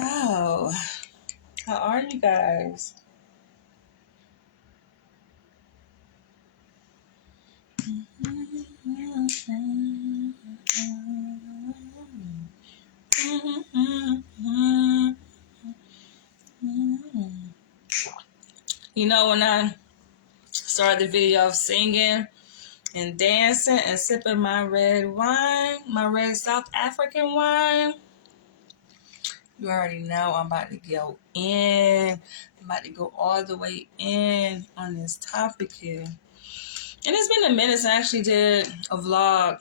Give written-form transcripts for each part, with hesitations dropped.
So, how are you guys? You know, when I started the video of singing and dancing and sipping my red wine, my red South African wine, you already know I'm about to go in. I'm about to go all the way in on this topic here. And it's been a minute since I actually did a vlog,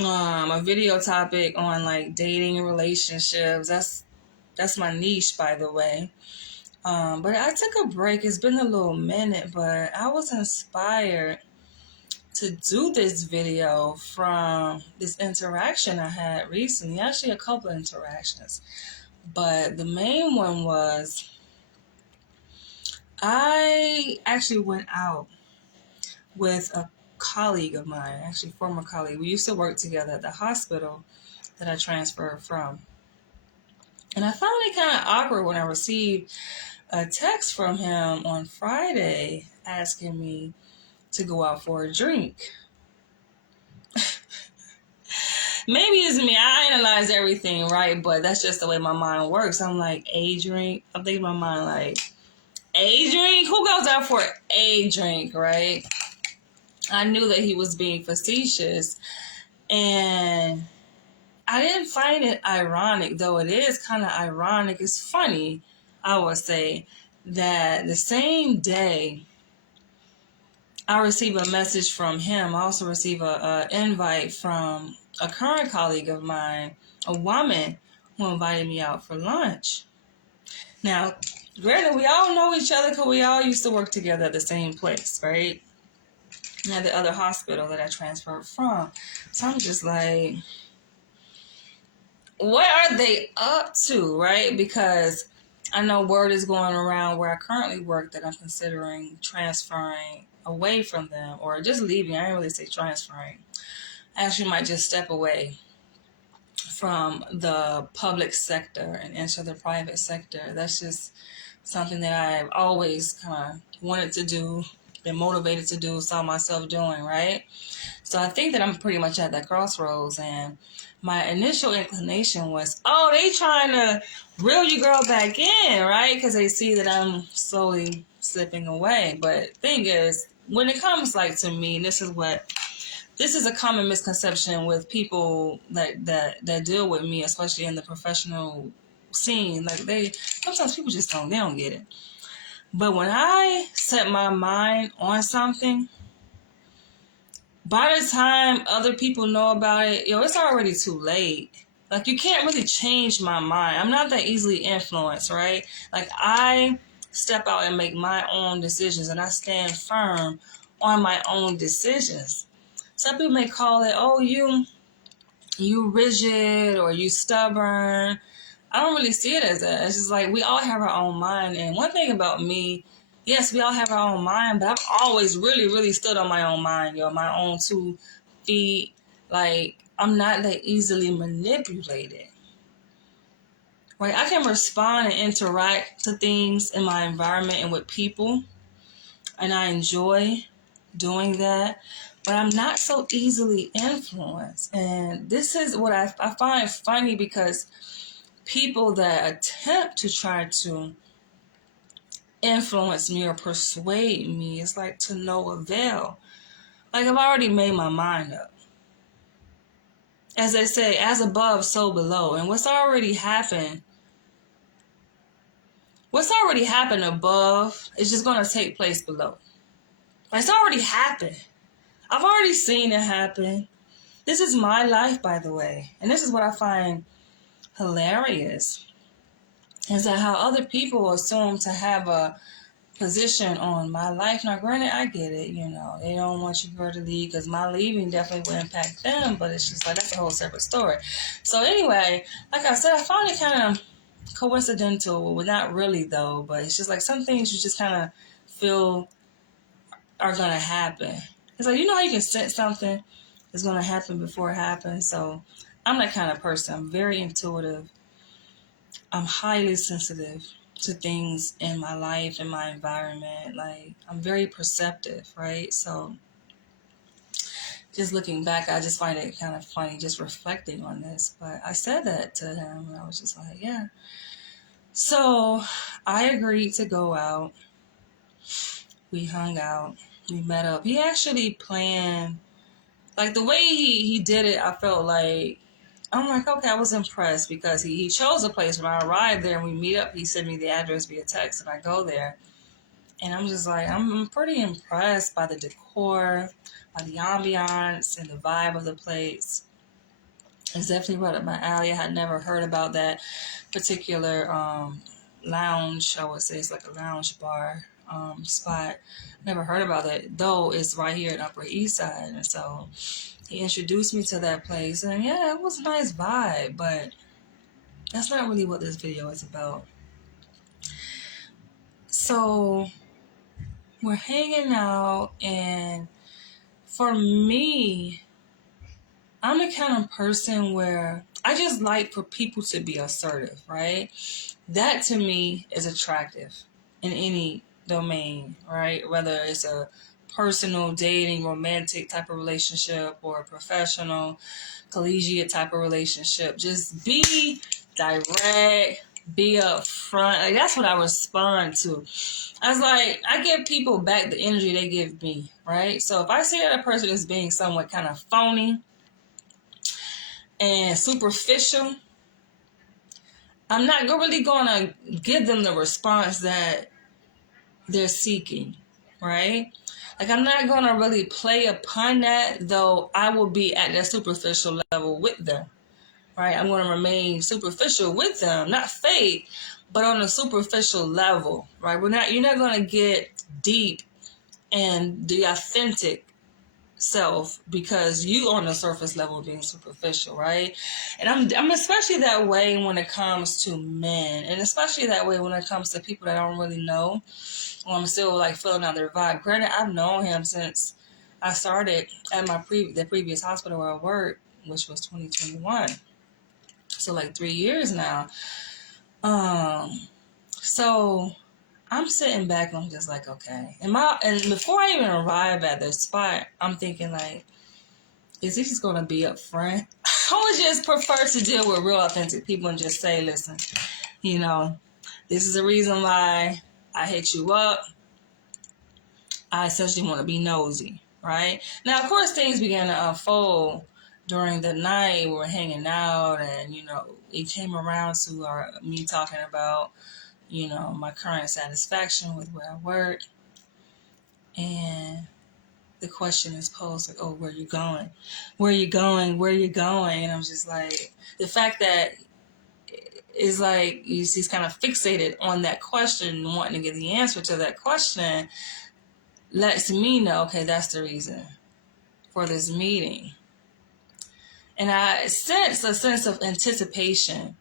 a video topic on like dating and relationships. That's my niche, by the way. But I took a break. It's been a little minute, but I was inspired to do this video from this interaction I had recently. Actually, a couple of interactions. But the main one was I actually went out with a colleague of mine, actually former colleague. We used to work together at the hospital that I transferred from. And I found it kind of awkward when I received a text from him on Friday asking me to go out for a drink. Maybe it's me. I analyze everything, right? But that's just the way my mind works. I'm like, a drink? I'm thinking in my mind like, a drink? Who goes out for a drink, right? I knew that he was being facetious. And I didn't find it ironic, though it is kind of ironic. It's funny, I would say, that the same day I received a message from him, I also received an invite from a current colleague of mine, a woman who invited me out for lunch. Now, granted, we all know each other because we all used to work together at the same place, right? At the other hospital that I transferred from. So I'm just like, what are they up to, right? Because I know word is going around where I currently work that I'm considering transferring away from them or just leaving. I didn't really say transferring. I actually might just step away from the public sector and enter the private sector. That's just something that I've always kind of wanted to do, been motivated to do, saw myself doing, right? So I think that I'm pretty much at that crossroads, and my initial inclination was, oh, they trying to reel you girl back in, right? Because they see that I'm slowly slipping away. But thing is, when it comes like to me, this is a common misconception with people that deal with me, especially in the professional scene. Like sometimes people just they don't get it. But when I set my mind on something, by the time other people know about it, it's already too late. Like, you can't really change my mind. I'm not that easily influenced, right? Like, I step out and make my own decisions, and I stand firm on my own decisions. Some people may call it, oh, you rigid or you stubborn. I don't really see it as that. It's just like we all have our own mind. And one thing about me, yes, we all have our own mind, but I've always really, really stood on my own mind, my own 2 feet. Like, I'm not that easily manipulated. Right? I can respond and interact to things in my environment and with people, and I enjoy doing that. But I'm not so easily influenced. And this is what I find funny, because people that attempt to try to influence me or persuade me, it's like to no avail. Like, I've already made my mind up. As they say, as above, so below. And what's already happened above is just going to take place below. It's already happened. I've already seen it happen. This is my life, by the way. And this is what I find hilarious, is that how other people assume to have a position on my life. Now, granted, I get it, they don't want you to leave, because my leaving definitely will impact them, but it's just like, that's a whole separate story. So anyway, like I said, I found it kind of coincidental. Well, not really though, but it's just like some things you just kind of feel are going to happen. It's like, how you can sense something is going to happen before it happens. So I'm that kind of person. I'm very intuitive. I'm highly sensitive to things in my life, in my environment. Like, I'm very perceptive, right? So just looking back, I just find it kind of funny just reflecting on this. But I said that to him, and I was just like, yeah. So I agreed to go out. We hung out. We met up. He actually planned, like the way he did it, I felt like, I'm like, okay, I was impressed because he chose a place. When I arrived there and we meet up, he sent me the address via text and I go there. And I'm just like, I'm pretty impressed by the decor, by the ambiance and the vibe of the place. It's definitely right up my alley. I had never heard about that particular lounge. I would say it's like a lounge bar spot. Never heard about it, though it's right here in Upper East Side. And so he introduced me to that place. And yeah, it was a nice vibe, but that's not really what this video is about. So we're hanging out, and for me, I'm the kind of person where I just like for people to be assertive, right? That to me is attractive in any domain, right? Whether it's a personal, dating, romantic type of relationship or a professional, collegiate type of relationship. Just be direct, be upfront. Like, that's what I respond to. I was like, I give people back the energy they give me, right? So if I see that a person is being somewhat kind of phony and superficial, I'm not really going to give them the response that they're seeking, right? Like, I'm not going to really play upon that, though I will be at that superficial level with them, right? I'm going to remain superficial with them, not fake, but on a superficial level, right? You're not going to get deep and the authentic self because you on the surface level being superficial, right? And I'm especially that way when it comes to men, and especially that way when it comes to people that I don't really know, or I'm still like filling out their vibe. Granted, I've known him since I started at the previous hospital where I worked, which was 2021, so like 3 years now. So I'm sitting back and I'm just like, okay. And before I even arrive at this spot, I'm thinking like, is he just gonna be up front? I would just prefer to deal with real authentic people and just say, listen, this is the reason why I hit you up. I essentially want to be nosy, right? Now, of course, things began to unfold during the night. We were hanging out, and it came around to me talking about my current satisfaction with where I work, and the question is posed like, oh, where you going? Where you going? Where you going? And I'm just like, the fact that is like he's kind of fixated on that question, wanting to get the answer to that question, lets me know, okay, that's the reason for this meeting. And I sense a sense of anticipation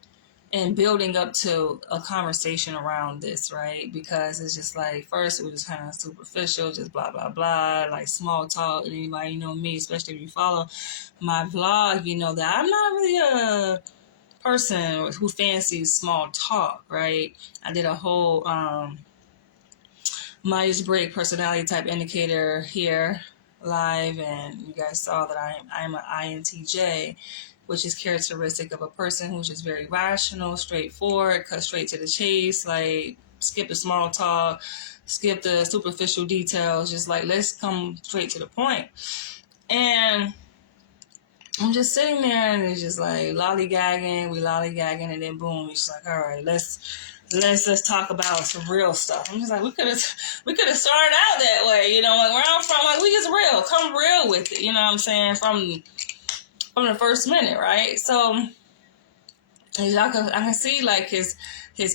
and building up to a conversation around this, right? Because it's just like, first it was just kind of superficial, just blah, blah, blah, like small talk. And anybody know me, especially if you follow my vlog, you know that I'm not really a person who fancies small talk, right? I did a whole Myers-Briggs personality type indicator here live, and you guys saw that I'm an INTJ, which is characteristic of a person who's just very rational, straightforward, cut straight to the chase, like skip the small talk, skip the superficial details, just like let's come straight to the point. And I'm just sitting there, and it's just like lollygagging, and then boom, it's just like, all right, let's talk about some real stuff. I'm just like, we could have started out that way, like where I'm from, like we just come real with it, you know what I'm saying, from the first minute, right? So I can see like his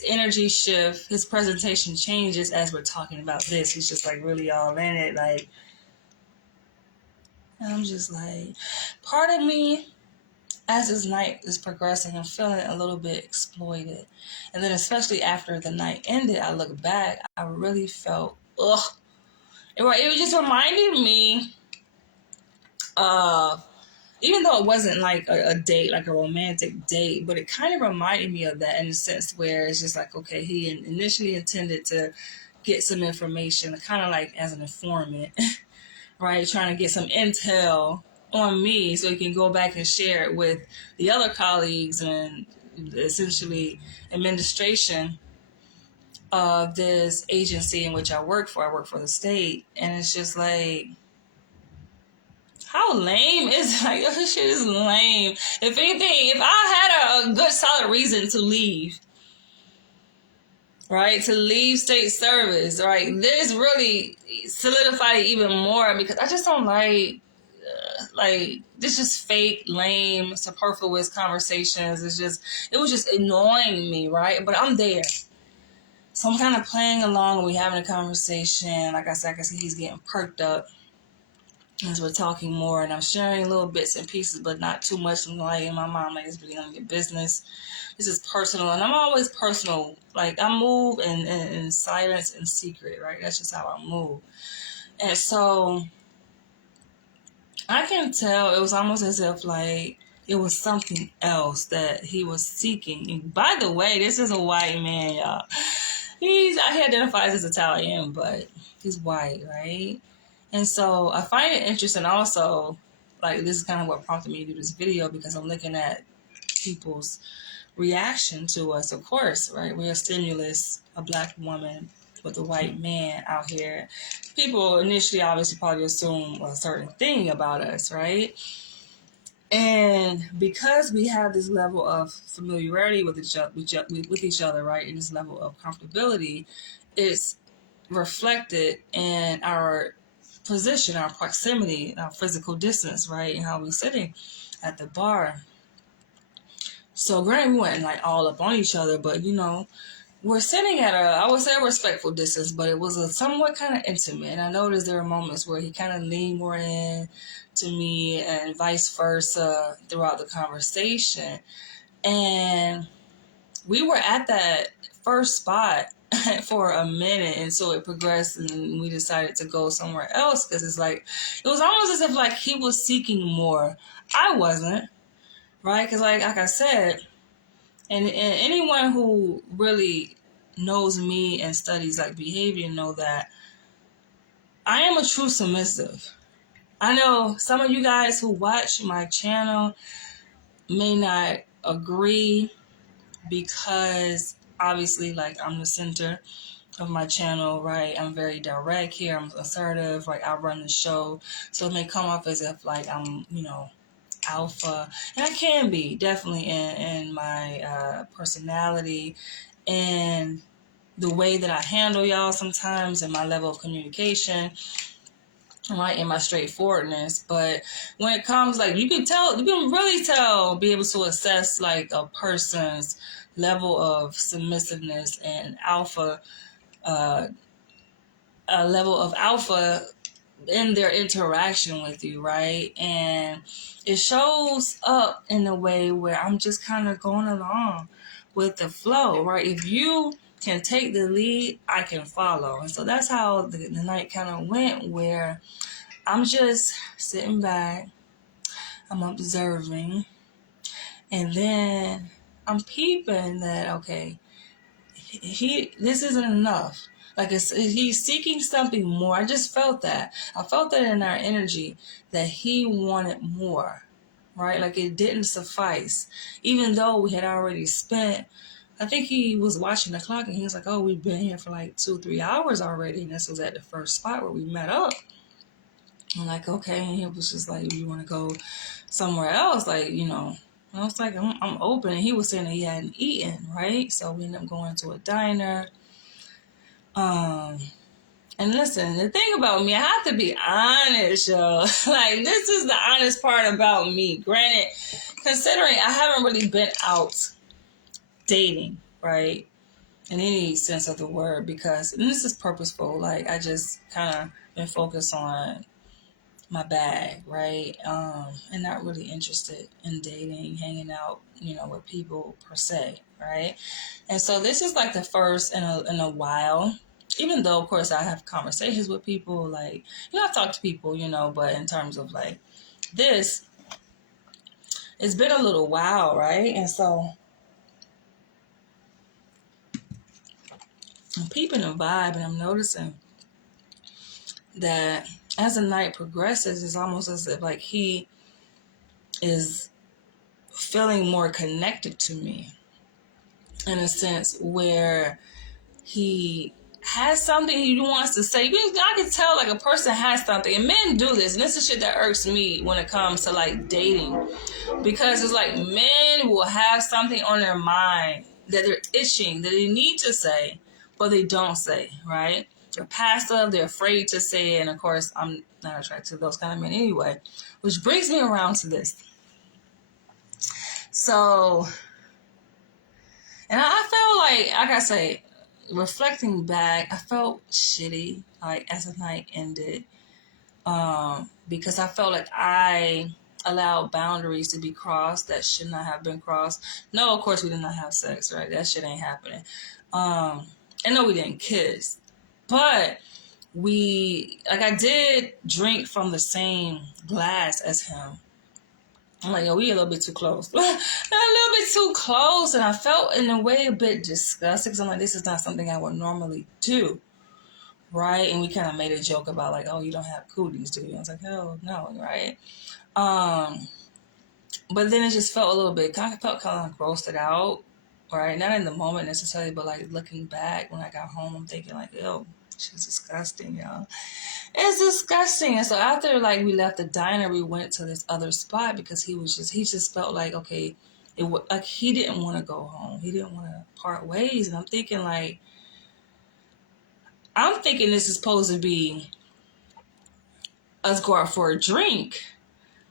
energy shift, his presentation changes as we're talking about this. He's just like really all in it, like, and I'm just like, part of me, as this night is progressing, I'm feeling a little bit exploited. And then especially after the night ended, I look back, I really felt, it just reminded me of, even though it wasn't like a date, like a romantic date, but it kind of reminded me of that in the sense where it's just like, okay, he initially intended to get some information, kind of like as an informant, right? Trying to get some intel on me so he can go back and share it with the other colleagues and essentially administration of this agency in which I work for. I work for the state. And it's just like, how lame is like this shit is lame. If anything, if I had a good solid reason to leave, right, to leave state service, right, this really solidified it even more because I just don't like this just fake, lame, superfluous conversations. It was just annoying me, right? But I'm there. So I'm kind of playing along and we having a conversation. Like I said, I can see he's getting perked up as we're talking more, and I'm sharing little bits and pieces, but not too much. I'm like, in my mind, like, it's really none of your business. This is personal, and I'm always personal. Like, I move in silence and secret, right? That's just how I move. And so I can tell it was almost as if, like, it was something else that he was seeking. And by the way, this is a white man, y'all. He identifies as Italian, but he's white, right? And so I find it interesting also, like this is kind of what prompted me to do this video because I'm looking at people's reaction to us, of course, right? We're a stimulus, a black woman with a white man out here. People initially obviously probably assume a certain thing about us, right? And because we have this level of familiarity with each other, right, and this level of comfortability, it's reflected in our position, our proximity, our physical distance, right, and how we're sitting at the bar. So granted, we weren't like all up on each other, but we're sitting at I would say a respectful distance, but it was a somewhat kind of intimate. And I noticed there were moments where he kind of leaned more in to me and vice versa throughout the conversation. And we were at that first spot for a minute, and so it progressed and we decided to go somewhere else because it's like it was almost as if like he was seeking more. I wasn't, right? Because like I said, and anyone who really knows me and studies like behavior know that I am a true submissive. I know some of you guys who watch my channel may not agree because obviously like I'm the center of my channel, right? I'm very direct here. I'm assertive, right? I run the show. So it may come off as if like I'm, alpha. And I can be definitely in my personality and the way that I handle y'all sometimes and my level of communication, right? And my straightforwardness. But when it comes like you can really tell, be able to assess like a person's level of submissiveness and alpha, a level of alpha in their interaction with you, right? And it shows up in a way where I'm just kind of going along with the flow, right? If you can take the lead, I can follow. And so that's how the night kind of went, where I'm just sitting back, I'm observing, and then I'm peeping that, okay, this isn't enough. Like he's seeking something more. I just felt that. I felt that in our energy that he wanted more, right? Like it didn't suffice. Even though we had already spent, I think he was watching the clock and he was like, oh, we've been here for like 2-3 hours already. And this was at the first spot where we met up. I'm like, okay. And he was just like, you want to go somewhere else? Like, I was like, I'm open. And he was saying that he hadn't eaten, right? So we ended up going to a diner. And listen, the thing about me, I have to be honest, yo. Like, this is the honest part about me. Granted, considering I haven't really been out dating, right? In any sense of the word, because, and this is purposeful, like, I just kind of been focused on my bag, right? And not really interested in dating, hanging out, with people per se, right? And so this is like the first in a while, even though of course I have conversations with people, like, I talk to people, but in terms of like this, it's been a little while, right? And so I'm peeping the vibe, and I'm noticing that as the night progresses, it's almost as if like he is feeling more connected to me in a sense where he has something he wants to say. I can tell like a person has something, and men do this, and this is shit that irks me when it comes to like dating, because it's like men will have something on their mind that they're itching, that they need to say, but they don't say, right? They're passive, they're afraid to say it, and of course I'm not attracted to those kind of men anyway, which brings me around to this. So, and I felt like I say, reflecting back, I felt shitty, like as the night ended, because I felt like I allowed boundaries to be crossed that should not have been crossed. No, of course we did not have sex, right? That shit ain't happening. And no, we didn't kiss, but I did drink from the same glass as him. I'm like, yo, we a little bit too close. A little bit too close. And I felt in a way a bit disgusted because I'm like, this is not something I would normally do. Right? And we kind of made a joke about like, oh, you don't have cooties, do you? I was like, oh, no, right? But then it just felt a little bit, I felt kind of grossed out. Right? Not in the moment necessarily, but like looking back when I got home, I'm thinking like, ew, she's disgusting, y'all. It's disgusting. And so after like we left the diner, we went to this other spot because he just felt like, okay, like he didn't want to go home. He didn't want to part ways. And I'm thinking this is supposed to be us go out for a drink.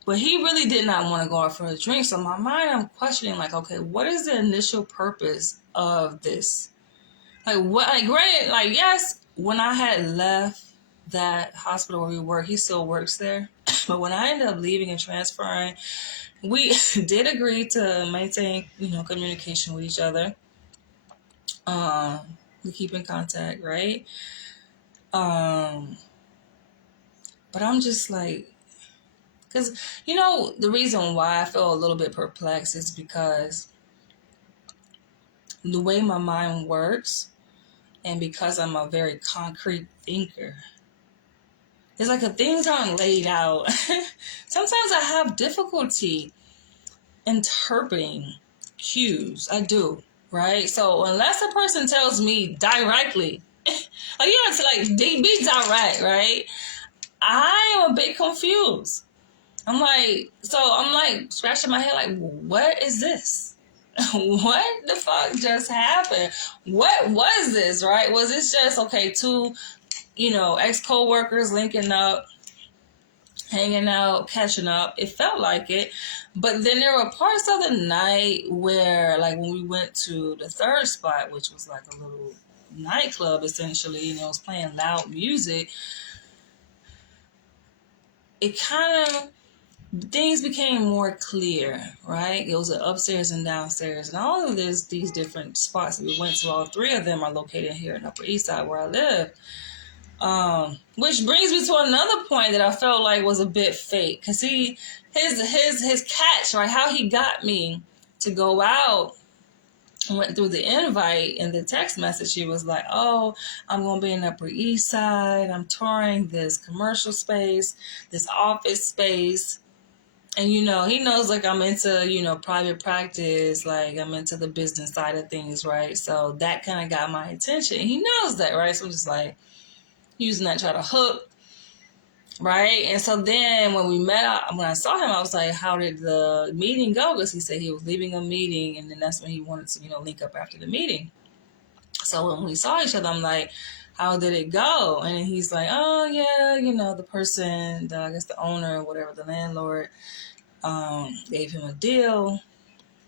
But he really did not want to go out for a drink. So in my mind, I'm questioning like, okay, what is the initial purpose of this? Like what, like granted, like yes, when I had left that hospital where we work, he still works there. But when I ended up leaving and transferring, we did agree to maintain, communication with each other. We keep in contact, right? But I'm just like, because, the reason why I feel a little bit perplexed is because the way my mind works and because I'm a very concrete thinker, it's like the things aren't laid out. Sometimes I have difficulty interpreting cues. I do, right? So unless a person tells me directly, like you have to like be direct, right? I am a bit confused. I'm like scratching my head like, what is this? What the fuck just happened? What was this, right? Was this just, okay, two, ex-co-workers linking up, hanging out, catching up? It felt like it. But then there were parts of the night where, like when we went to the third spot, which was like a little nightclub essentially, it was playing loud music, it kind of, things became more clear, right? It was upstairs and downstairs, and all of these different spots that we went to, all three of them are located here in Upper East Side where I live. Which brings me to another point that I felt like was a bit fake, because his catch, right? How he got me to go out, went through the invite and the text message. He was like, "Oh, I'm gonna be in Upper East Side. I'm touring this commercial space, this office space." And, he knows, like, I'm into, private practice. Like, I'm into the business side of things, right? So that kind of got my attention. He knows that, right? So I'm just, like, using that to try to hook, right? And so then when we met up, when I saw him, I was like, how did the meeting go? Because he said he was leaving a meeting, and then that's when he wanted to, link up after the meeting. So when we saw each other, I'm like, how did it go? And he's like, oh, yeah, the person, I guess the owner or whatever, the landlord, gave him a deal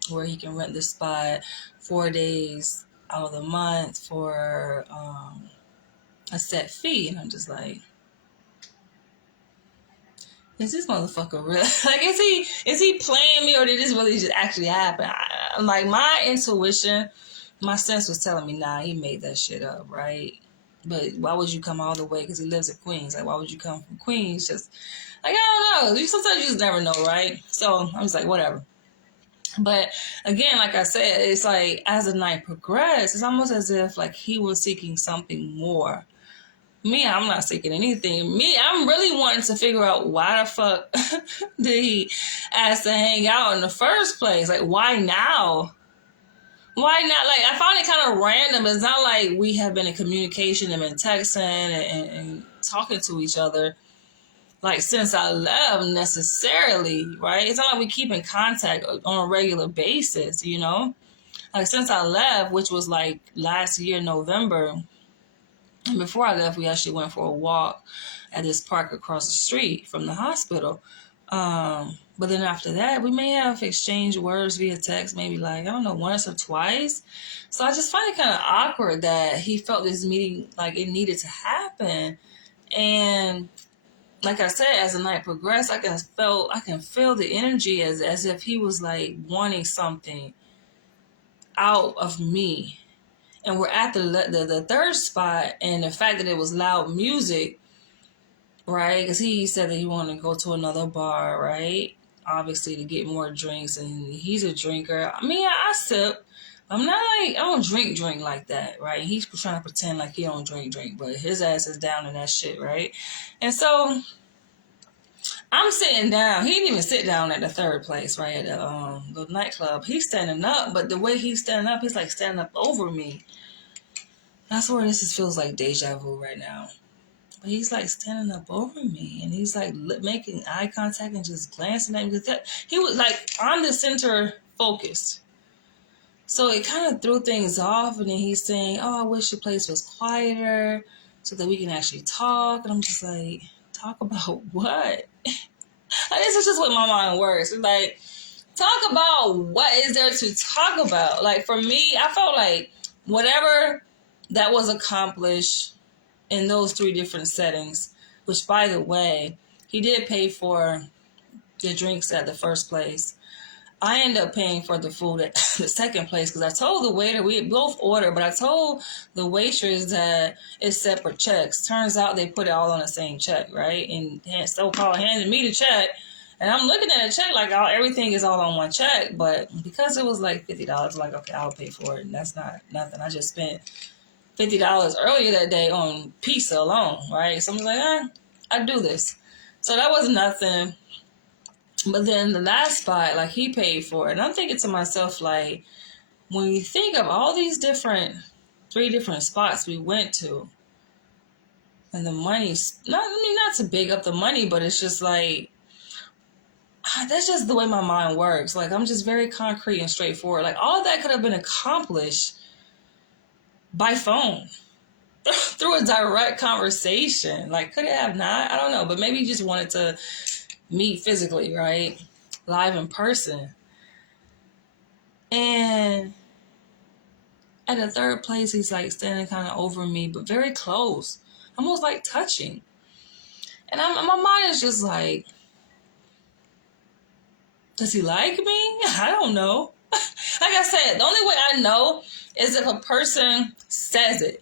where he can rent the spot 4 days out of the month for a set fee. And I'm just like, is this motherfucker real? Like, is he playing me, or did this really just actually happen? I'm like, my intuition, my sense was telling me, nah, he made that shit up, right? But why would you come all the way? Because he lives in Queens. Like, why would you come from Queens? Just like, I don't know. Sometimes you just never know, right? So I was like, whatever. But again, like I said, it's like as the night progressed, it's almost as if like he was seeking something more. Me, I'm not seeking anything. Me, I'm really wanting to figure out why the fuck did he ask to hang out in the first place? Like, why now? Why not? Like, I found it kind of random. It's not like we have been in communication and been texting and talking to each other like since I left necessarily, right? It's not like we keep in contact on a regular basis, you know? Like since I left, which was like last year, November, and before I left, we actually went for a walk at this park across the street from the hospital. But then after that, we may have exchanged words via text, maybe like, I don't know, once or twice. So I just find it kind of awkward that he felt this meeting like it needed to happen. And like I said, as the night progressed, I can feel the energy as if he was like wanting something out of me. And we're at the third spot, and the fact that it was loud music, right? Because he said that he wanted to go to another bar, right? Obviously to get more drinks, and he's a drinker. I mean, I sip. I'm not like, I don't drink like that, right? He's trying to pretend like he don't drink, but his ass is down in that shit, right? And so I'm sitting down. He didn't even sit down at the third place, right? At the nightclub. He's standing up, but the way he's standing up, he's like standing up over me. That's where feels like deja vu right now. But he's like standing up over me, and he's like making eye contact and just glancing at me. He was like on the center focus. So it kind of threw things off, and then he's saying, "Oh, I wish the place was quieter so that we can actually talk." And I'm just like, "Talk about what?" This is just what my mind works. It's like, talk about what is there to talk about. Like for me, I felt like whatever that was accomplished in those three different settings, which by the way, he did pay for the drinks at the first place. I ended up paying for the food at the second place because I told the waiter, we both ordered, but I told the waitress that it's separate checks. Turns out they put it all on the same check, right? And so-called handed me the check. And I'm looking at the check like everything is all on one check. But because it was like $50, like, okay, I'll pay for it. And that's not nothing. I just spent $50 earlier that day on pizza alone, right? So I'm like, I do this. So that was nothing. But then the last spot, like he paid for it. And I'm thinking to myself, like, when you think of all these three different spots we went to, and the money's, not to big up the money, but it's just like, that's just the way my mind works. Like, I'm just very concrete and straightforward. Like, all of that could have been accomplished by phone through a direct conversation. Like, could it have not? I don't know. But maybe you just wanted to meet physically, right? Live in person. And at the third place, he's like standing kind of over me, but very close, almost like touching. And my mind is just like, does he like me? I don't know. Like I said, the only way I know is if a person says it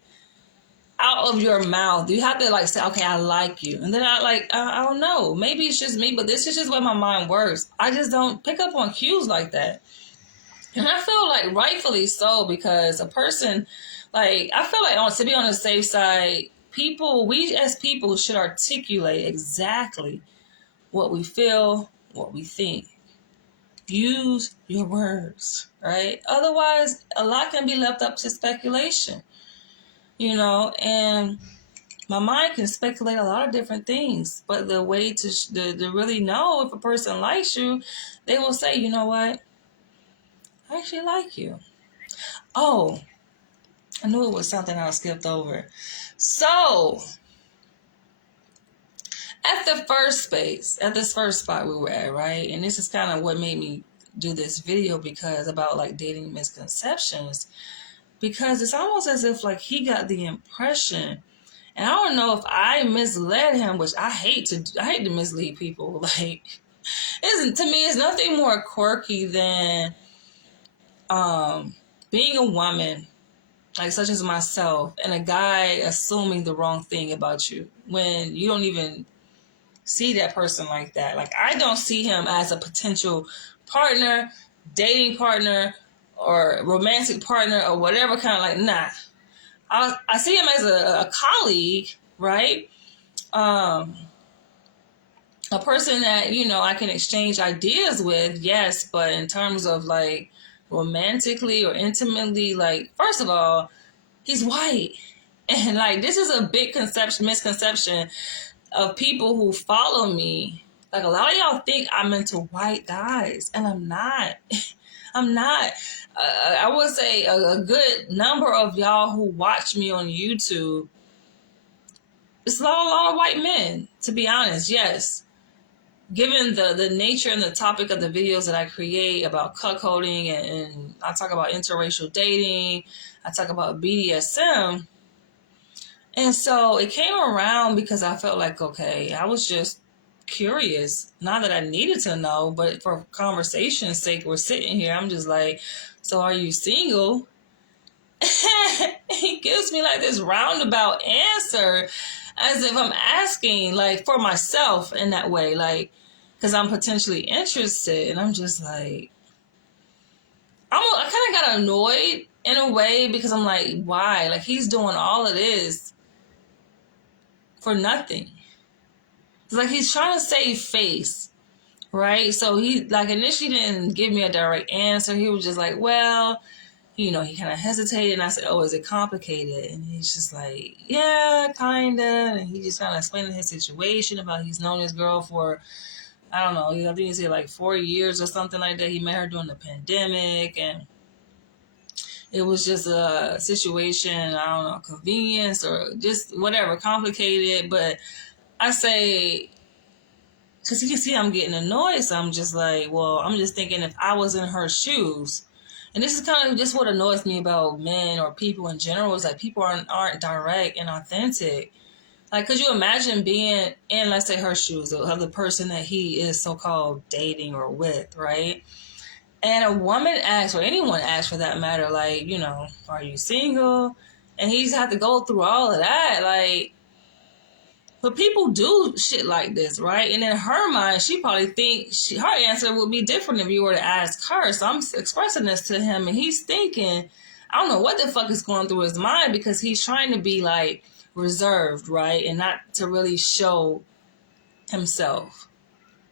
out of your mouth. You have to like say, okay, I like you. And then I don't know. Maybe it's just me, but this is just where my mind works. I just don't pick up on cues like that. And I feel like rightfully so, because a person, like, I feel like to be on the safe side, we as people should articulate exactly what we feel, what we think. Use your words, right? Otherwise, a lot can be left up to speculation, and my mind can speculate a lot of different things. But the way to really know if a person likes you, they will say, you know what? I actually like you. Oh, I knew it was something I skipped over. So, at this first spot we were at, right? And this is kind of what made me do this video, because about like dating misconceptions, because it's almost as if like he got the impression, and I don't know if I misled him, which I hate to mislead people. Like, to me, it's nothing more quirky than being a woman, like such as myself, and a guy assuming the wrong thing about you when you don't even see that person like that. Like, I don't see him as a potential partner. dating partner or romantic partner or whatever kind of like, nah. I see him as a colleague, right? Um, a person that, you know, I can exchange ideas with, yes, but in terms of like romantically or intimately, like, first of all, he's white. And like, this is a big misconception of people who follow me. Like, a lot of y'all think I'm into white guys, and I'm not. I'm not. I would say a good number of y'all who watch me on YouTube, it's a lot of white men, to be honest, yes. Given the nature and the topic of the videos that I create about cuckolding, and I talk about interracial dating, I talk about BDSM. And so it came around because I felt like, okay, I was just curious. Not that I needed to know, but for conversation's sake, we're sitting here. I'm just like, so are you single? He gives me like this roundabout answer as if I'm asking like for myself in that way, like, because I'm potentially interested. And I'm just like, I kind of got annoyed in a way because I'm like, why? Like, he's doing all of this for nothing. It's like he's trying to save face, right? So he like initially didn't give me a direct answer. He was just like, well, you know, he kind of hesitated, and I said, oh, is it complicated? And he's just like, yeah, kind of. And he just kind of explaining his situation about he's known this girl for, I don't know, I think he said like 4 years or something like that. He met her during the pandemic, and it was just a situation, I don't know, convenience or just whatever, complicated. But I say, because you can see I'm getting annoyed, so I'm just like, well, I'm just thinking if I was in her shoes. And this is kind of just what annoys me about men or people in general, is like people aren't direct and authentic. Like, could you imagine being in, let's say, her shoes, of the person that he is so-called dating or with, right? And a woman asks, or anyone asks for that matter, like, you know, are you single? And he's had to go through all of that, like, but people do shit like this, right? And in her mind, she probably thinks her answer would be different if you were to ask her. So I'm expressing this to him, and he's thinking, I don't know what the fuck is going through his mind, because he's trying to be like reserved, right? And not to really show himself.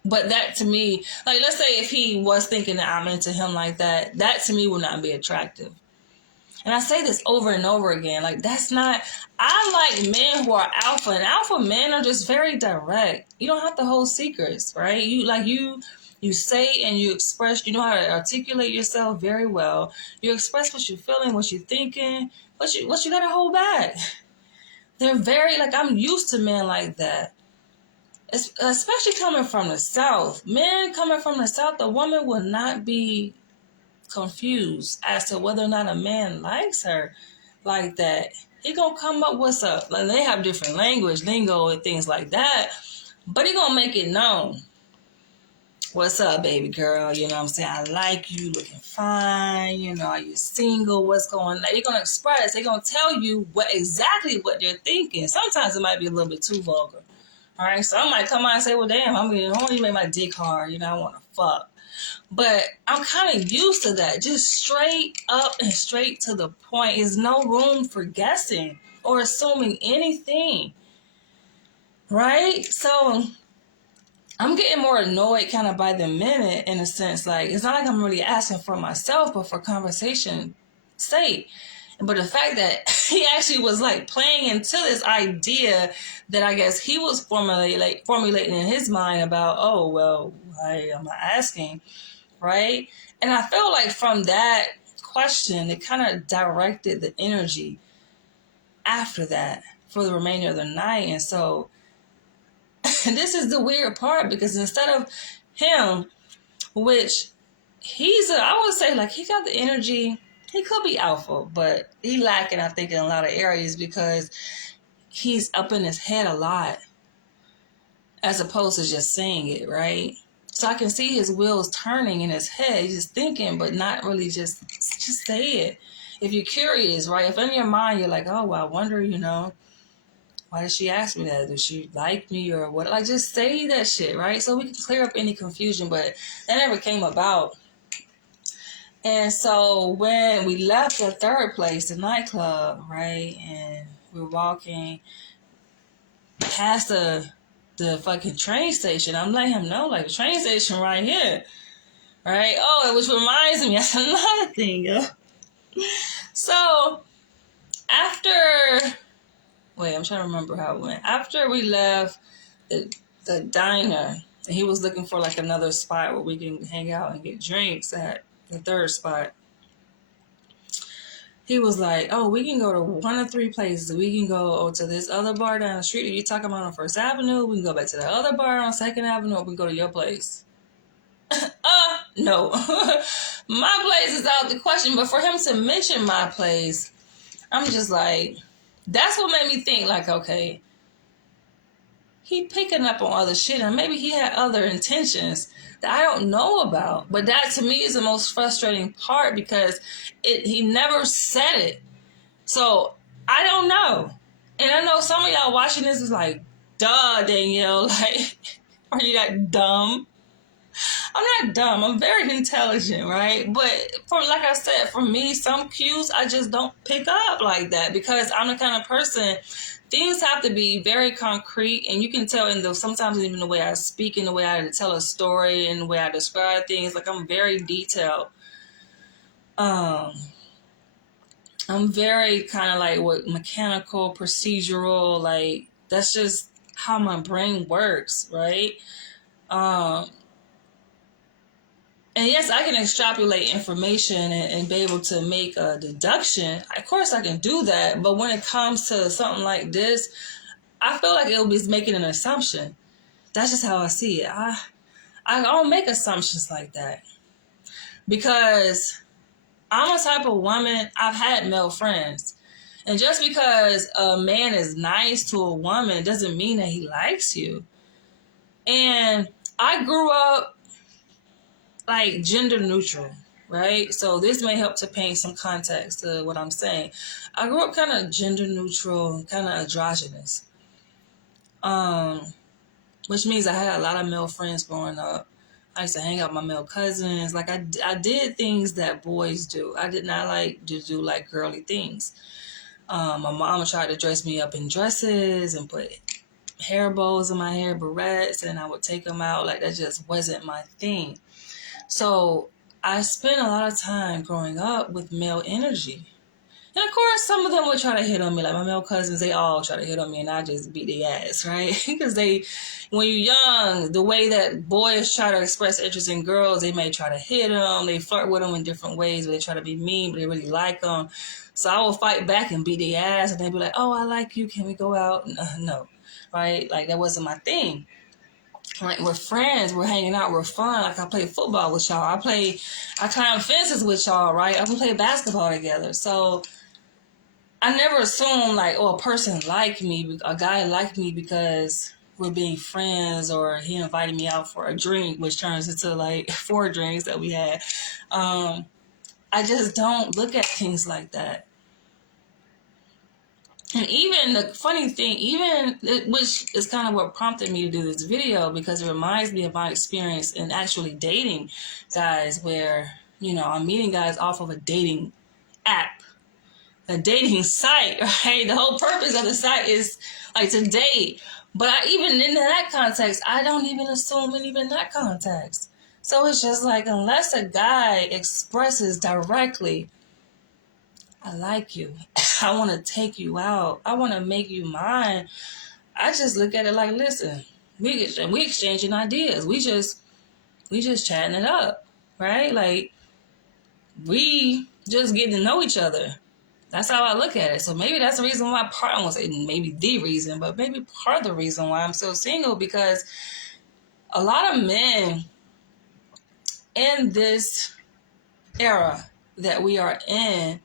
But that to me, like, let's say if he was thinking that I'm into him like that, that to me would not be attractive. And I say this over and over again, like, that's not, I like men who are alpha, and alpha men are just very direct. You don't have to hold secrets, right? You say and you express, you know how to articulate yourself very well. You express what you're feeling, what you're thinking, what you gotta hold back. They're very, like, I'm used to men like that. Especially coming from the South. Men coming from the South, the woman will not be confused as to whether or not a man likes her like that. He gonna come up with a, like, they have different language, lingo, and things like that, but he gonna make it known. What's up, baby girl? You know what I'm saying? I like you, looking fine. You know, are you single? What's going on? They're gonna express. They're gonna tell you exactly what they're thinking. Sometimes it might be a little bit too vulgar. All right, so I might come out and say, well, damn, I'm getting home. You make my dick hard. You know, I want to fuck. But I'm kind of used to that. Just straight up and straight to the point. There's no room for guessing or assuming anything. Right? So I'm getting more annoyed kind of by the minute, in a sense. Like, it's not like I'm really asking for myself, but for conversation's sake. But the fact that he actually was like playing into this idea that I guess he was formulating in his mind about, oh, well, why am I asking? Right? And I feel like from that question, it kind of directed the energy after that for the remainder of the night. And so this is the weird part, because instead of him, which I would say, like, he got the energy, he could be alpha, but he lacking, I think, in a lot of areas, because he's up in his head a lot as opposed to just saying it, right? So I can see his wheels turning in his head. He's just thinking, but not really just say it. If you're curious, right? If in your mind you're like, oh, well, I wonder, you know, why did she ask me that? Does she like me or what? Like, just say that shit, right? So we can clear up any confusion, but that never came about. And so when we left the third place, the nightclub, right, and we were walking past the fucking train station, I'm letting him know, like, the train station right here, right? Oh, which reminds me, that's another thing, yo. So after, wait, I'm trying to remember how it went. After we left the diner, and he was looking for like another spot where we can hang out and get drinks at the third spot. He was like, oh, we can go to one of three places. We can go to this other bar down the street that you talking about on First Avenue. We can go back to the other bar on Second Avenue, or we can go to your place. No. My place is out of the question. But for him to mention my place, I'm just like, that's what made me think, like, okay, he picking up on other shit, and maybe he had other intentions that I don't know about. But that to me is the most frustrating part, because he never said it. So I don't know. And I know some of y'all watching this is like, duh, Danielle, like, are you that dumb? I'm not dumb. I'm very intelligent, right? But like I said, for me, some cues I just don't pick up like that, because I'm the kind of person, things have to be very concrete, and you can tell sometimes even the way I speak, and the way I tell a story, and the way I describe things. Like, I'm very detailed. I'm very kind of like mechanical, procedural, like that's just how my brain works, right? And yes, I can extrapolate information and be able to make a deduction. Of course, I can do that. But when it comes to something like this, I feel like it will be making an assumption. That's just how I see it. I don't make assumptions like that, because I'm a type of woman, I've had male friends. And just because a man is nice to a woman doesn't mean that he likes you. And I grew up like gender neutral, right? So this may help to paint some context to what I'm saying. I grew up kind of gender neutral, kind of androgynous, which means I had a lot of male friends growing up. I used to hang out with my male cousins. Like I did things that boys do. I did not like to do like girly things. My mama tried to dress me up in dresses and put hair bows in my hair, barrettes, and I would take them out. Like, that just wasn't my thing. So I spent a lot of time growing up with male energy. And of course, some of them would try to hit on me. Like my male cousins, they all try to hit on me, and I just beat their ass, right? Because when you're young, the way that boys try to express interest in girls, they may try to hit them. They flirt with them in different ways. They try to be mean, but they really like them. So I will fight back and beat their ass, and they'd be like, oh, I like you. Can we go out? No, right? Like, that wasn't my thing. Like, we're friends, we're hanging out, we're fun. Like, I play football with y'all. I climb fences with y'all, right? I can play basketball together. So I never assumed like, oh, a person liked me, a guy liked me because we're being friends, or he invited me out for a drink, which turns into like 4 drinks that we had. I just don't look at things like that. And even the funny thing, which is kind of what prompted me to do this video, because it reminds me of my experience in actually dating guys, where, I'm meeting guys off of a dating app, a dating site, right? The whole purpose of the site is like to date. But even in that context, I don't even assume it even in that context. So it's just like, unless a guy expresses directly, I like you, I want to take you out, I want to make you mine, I just look at it like, listen, we exchanging ideas, we just chatting it up, right? Like, we just getting to know each other. That's how I look at it. So maybe that's the reason why I won't say maybe the reason, but maybe part of the reason why I'm still single, because a lot of men in this era that we are in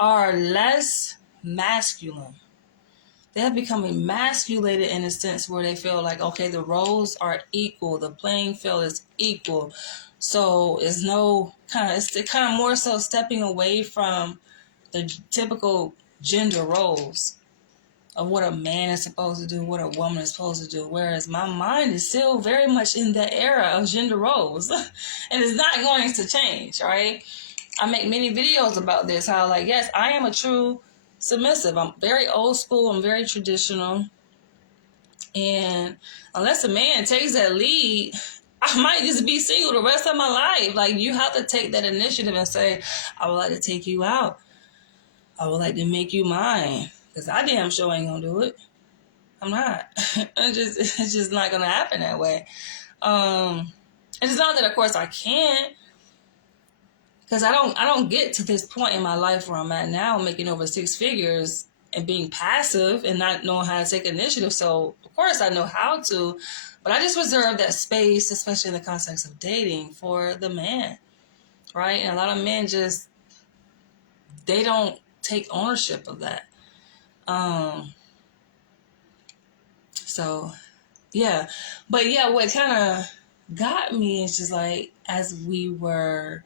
are less masculine. They have become emasculated in a sense where they feel like, okay, the roles are equal, the playing field is equal. So it's kind of more so stepping away from the typical gender roles of what a man is supposed to do, what a woman is supposed to do. Whereas my mind is still very much in that era of gender roles. And it's not going to change, right? I make many videos about this, how like, yes, I am a true submissive. I'm very old school. I'm very traditional. And unless a man takes that lead, I might just be single the rest of my life. Like, you have to take that initiative and say, I would like to take you out. I would like to make you mine. Because I damn sure ain't going to do it. I'm not. It's just not going to happen that way. It's not that, of course, I can't. Because I don't get to this point in my life where I'm at now, making over 6 figures and being passive and not knowing how to take initiative. So, of course, I know how to, but I just reserve that space, especially in the context of dating, for the man, right? And a lot of men just, they don't take ownership of that. So, yeah. But, yeah, what kind of got me is just like, as we were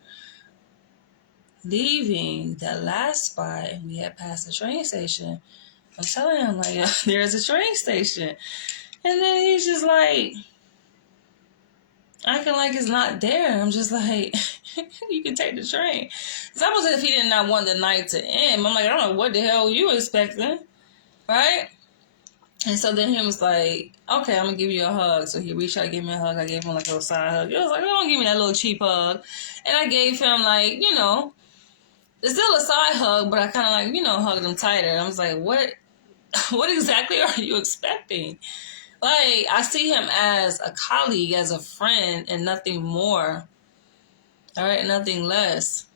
leaving that last spot and we had passed the train station, I'm telling him, like, there's a train station. And then he's just like, acting like it's not there. I'm just like, you can take the train. It's almost as if he did not want the night to end. I'm like, I don't know what the hell you expecting, right? And so then he was like, okay, I'm going to give you a hug. So he reached out to give me a hug. I gave him like a little side hug. It was like, don't give me that little cheap hug. And I gave him like, you know, it's still a side hug, but I kind of like, you know, hugged him tighter. I was like, what exactly are you expecting? Like, I see him as a colleague, as a friend, and nothing more. All right, nothing less.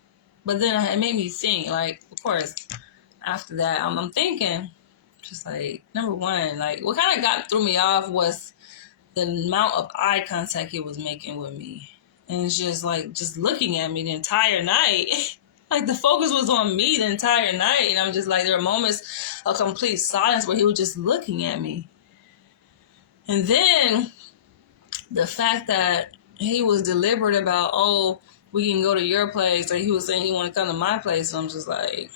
But then it made me think, like, of course, after that, I'm thinking, just like, number one, like, what kind of threw me off was the amount of eye contact he was making with me. And it's just like, just looking at me the entire night. Like, the focus was on me the entire night. And I'm just like, there were moments of complete silence where he was just looking at me. And then the fact that he was deliberate about, oh, we can go to your place. Like, he was saying he wanted to come to my place. So I'm just like,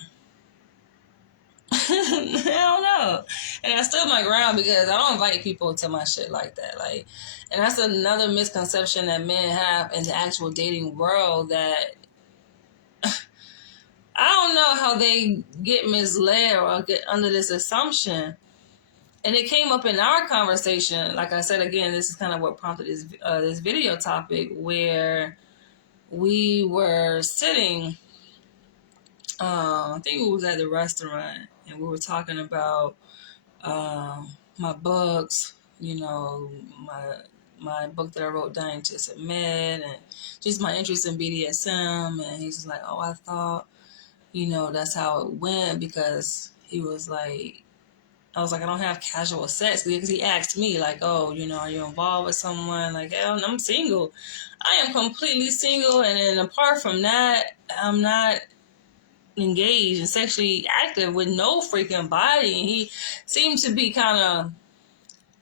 I don't know. And I stood my ground because I don't invite people to my shit like that. Like, and that's another misconception that men have in the actual dating world, that I don't know how they get misled or get under this assumption. And it came up in our conversation. Like I said, again, this is kind of what prompted this video topic, where we were sitting, I think it was at the restaurant, and we were talking about my books, you know, my book that I wrote, Dying to Submit, and just my interest in BDSM. And he's just like, oh, I thought, you know, that's how it went, because he was like, I was like, I don't have casual sex, because he asked me, like, oh, you know, are you involved with someone? Like, hell, I'm single. I am completely single, and then apart from that, I'm not engaged and sexually active with no freaking body. And he seemed to be kind of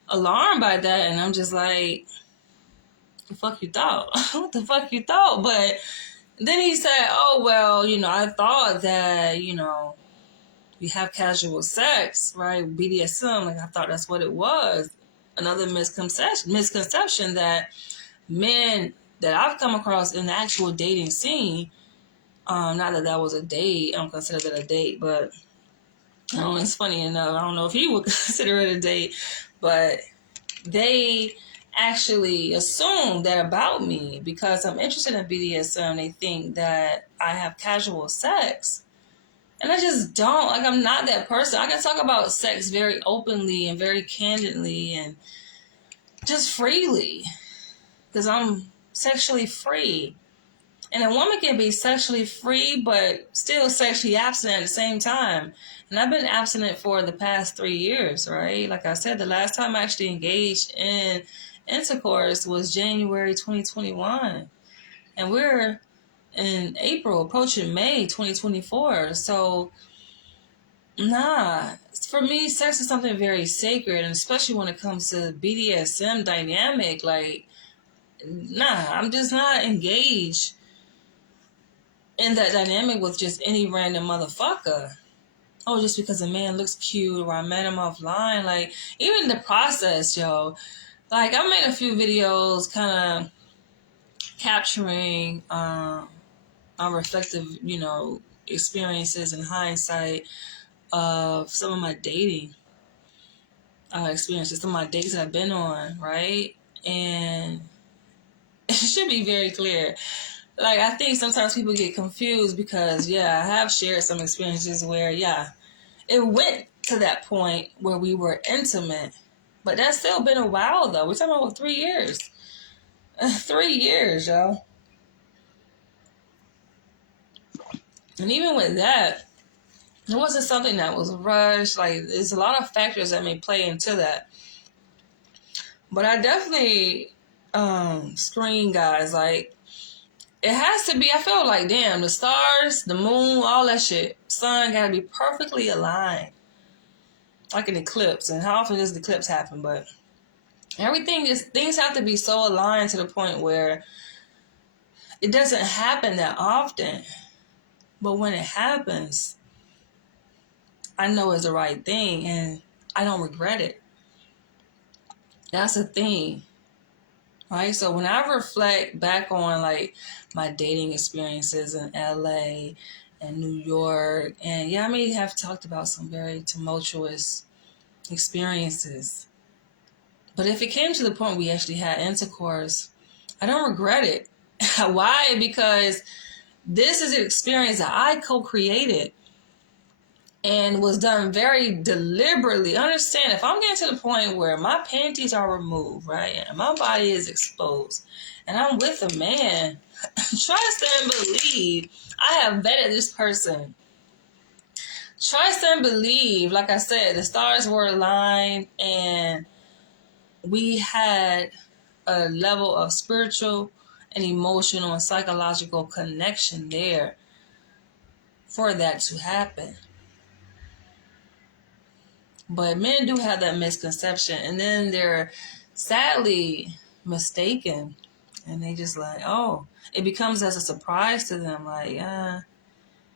alarmed by that, and I'm just like, the fuck you thought? What the fuck you thought? But then he said, oh, well, you know, I thought that, you know, we have casual sex, right? BDSM, like, I thought that's what it was. Another misconception that men that I've come across in the actual dating scene, not that that was a date, I don't consider that a date, but it's funny enough, I don't know if he would consider it a date, but they actually assume that about me because I'm interested in BDSM. They think that I have casual sex. And I just don't. Like, I'm not that person. I can talk about sex very openly and very candidly and just freely, because I'm sexually free. And a woman can be sexually free but still sexually abstinent at the same time. And I've been abstinent for the past 3 years, right? Like I said, the last time I actually engaged in intercourse was January 2021. And we're in April, approaching May 2024. So, nah. For me, sex is something very sacred, and especially when it comes to BDSM dynamic, like, nah, I'm just not engaged in that dynamic with just any random motherfucker. Oh, just because a man looks cute or I met him offline. Like, even the process, yo. Like, I made a few videos kind of capturing reflective, experiences and hindsight of some of my dating experiences, some of my dates I've been on, right? And it should be very clear. Like, I think sometimes people get confused because, I have shared some experiences where, it went to that point where we were intimate. But that's still been a while, though. We're talking about 3 years. 3 years, yo. And even with that, it wasn't something that was rushed. Like, there's a lot of factors that may play into that. But I definitely screen guys. Like, it has to be, I feel like, damn, the stars, the moon, all that shit, sun gotta be perfectly aligned. Like an eclipse. And how often does the eclipse happen? But things have to be so aligned to the point where it doesn't happen that often. But when it happens, I know it's the right thing and I don't regret it. That's the thing. Right? So when I reflect back on like my dating experiences in LA and New York, and I may have talked about some very tumultuous experiences. But if it came to the point we actually had intercourse, I don't regret it. Why? Because this is an experience that I co-created and was done very deliberately. Understand, if I'm getting to the point where my panties are removed, right, and my body is exposed, and I'm with a man, trust and believe I have vetted this person. Trust and believe, like I said, the stars were aligned and we had a level of spiritual and emotional and psychological connection there for that to happen. But men do have that misconception, and then they're sadly mistaken, and they just like, oh, it becomes as a surprise to them, like,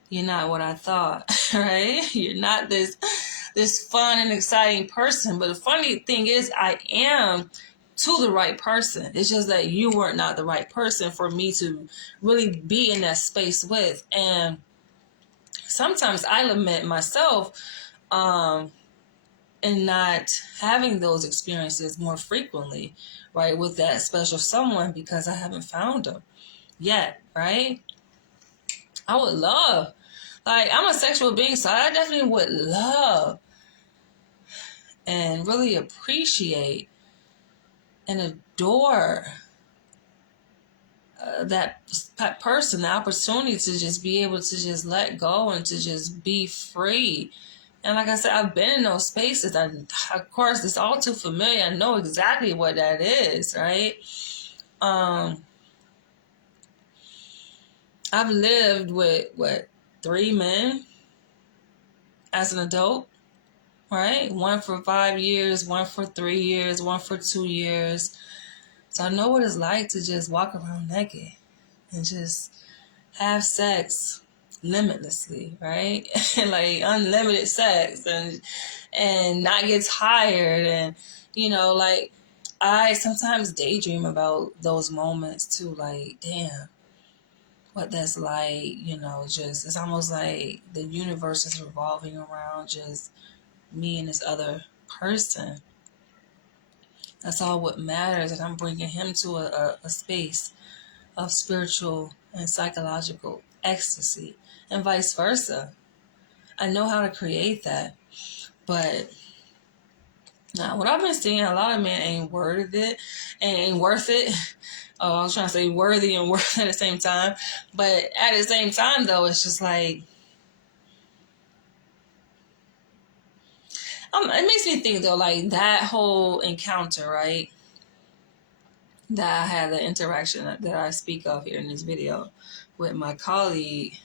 you're not what I thought, right? You're not this fun and exciting person. But the funny thing is, I am to the right person. It's just that you weren't not the right person for me to really be in that space with. And sometimes I lament myself in not having those experiences more frequently, right, with that special someone, because I haven't found them yet, right? I would love, like, I'm a sexual being, so I definitely would love and really appreciate and adore that person, the opportunity to just be able to just let go and to just be free. And like I said, I've been in those spaces. Of course, it's all too familiar. I know exactly what that is, right? I've lived with, 3 men as an adult, right? 1 for 5 years, 1 for 3 years, 1 for 2 years. So I know what it's like to just walk around naked and just have sex limitlessly, right? Like unlimited sex and not get tired. And, like, I sometimes daydream about those moments too. Like, damn, what that's like, just, it's almost like the universe is revolving around just me and this other person. That's all what matters. And I'm bringing him to a space of spiritual and psychological ecstasy, and vice versa. I know how to create that. But now, what I've been seeing, a lot of men ain't worth it. Oh, I was trying to say worthy and worth at the same time. But at the same time, though, it's just like, it makes me think, though, like that whole encounter, right? That I had, the interaction that I speak of here in this video with my colleague.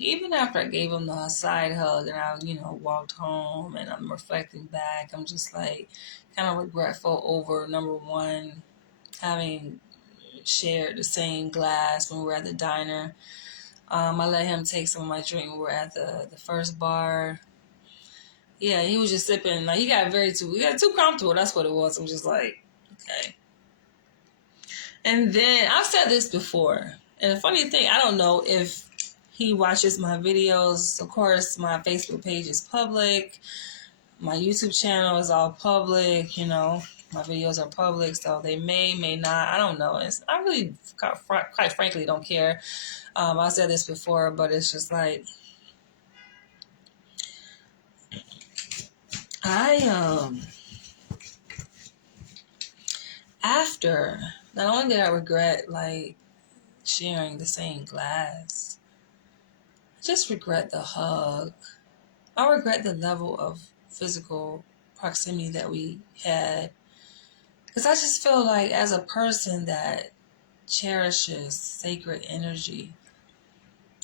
Even after I gave him the side hug and I, walked home and I'm reflecting back, I'm just like kind of regretful over, number one, having shared the same glass when we were at the diner. I let him take some of my drink when we were at the first bar. Yeah, he was just sipping. Like, he got too comfortable. That's what it was. I'm just like, okay. And then, I've said this before. And the funny thing, I don't know if he watches my videos. Of course, my Facebook page is public. My YouTube channel is all public, you know. My videos are public, so they may not. I don't know. I really, quite frankly, don't care. I said this before, but it's just like, I, after, not only did I regret, like, sharing the same glass, I just regret the hug. I regret the level of physical proximity that we had. Because I just feel like, as a person that cherishes sacred energy,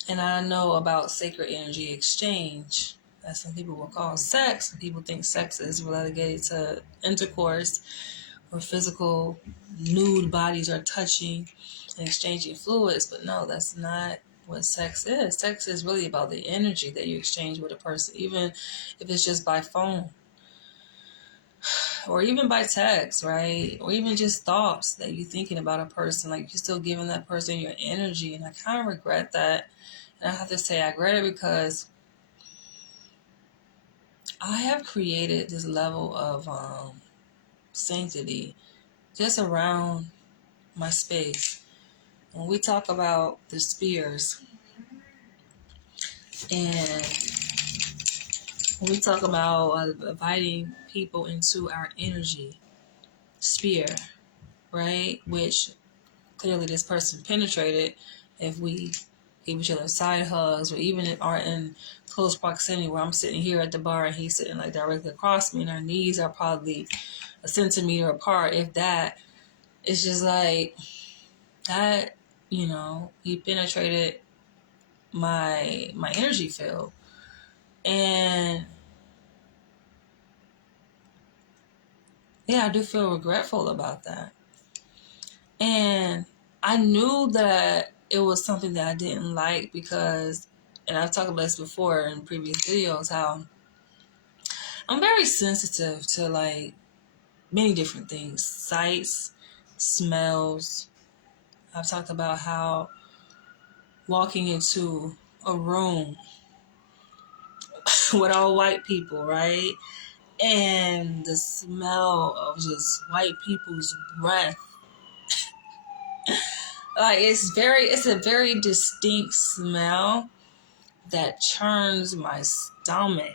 and I know about sacred energy exchange, that some people will call sex. Some people think sex is relegated to intercourse where physical nude bodies are touching and exchanging fluids. But no, that's not what sex is. Sex is really about the energy that you exchange with a person, even if it's just by phone or even by text, right? Or even just thoughts that you're thinking about a person. Like, you're still giving that person your energy. And I kind of regret that. And I have to say I regret it because I have created this level of sanctity just around my space. When we talk about the spheres, and when we talk about inviting people into our energy sphere, right? Which clearly this person penetrated if we give each other side hugs, or even are in close proximity where I'm sitting here at the bar and he's sitting like directly across me and our knees are probably a centimeter apart, if that. It's just like that, you know, he penetrated my energy field. And yeah, I do feel regretful about that. And I knew that it was something that I didn't like because, and I've talked about this before in previous videos, how I'm very sensitive to like many different things. Sights, smells. I've talked about how walking into a room with all white people, right? And the smell of just white people's breath. Like, it's a very distinct smell that churns my stomach.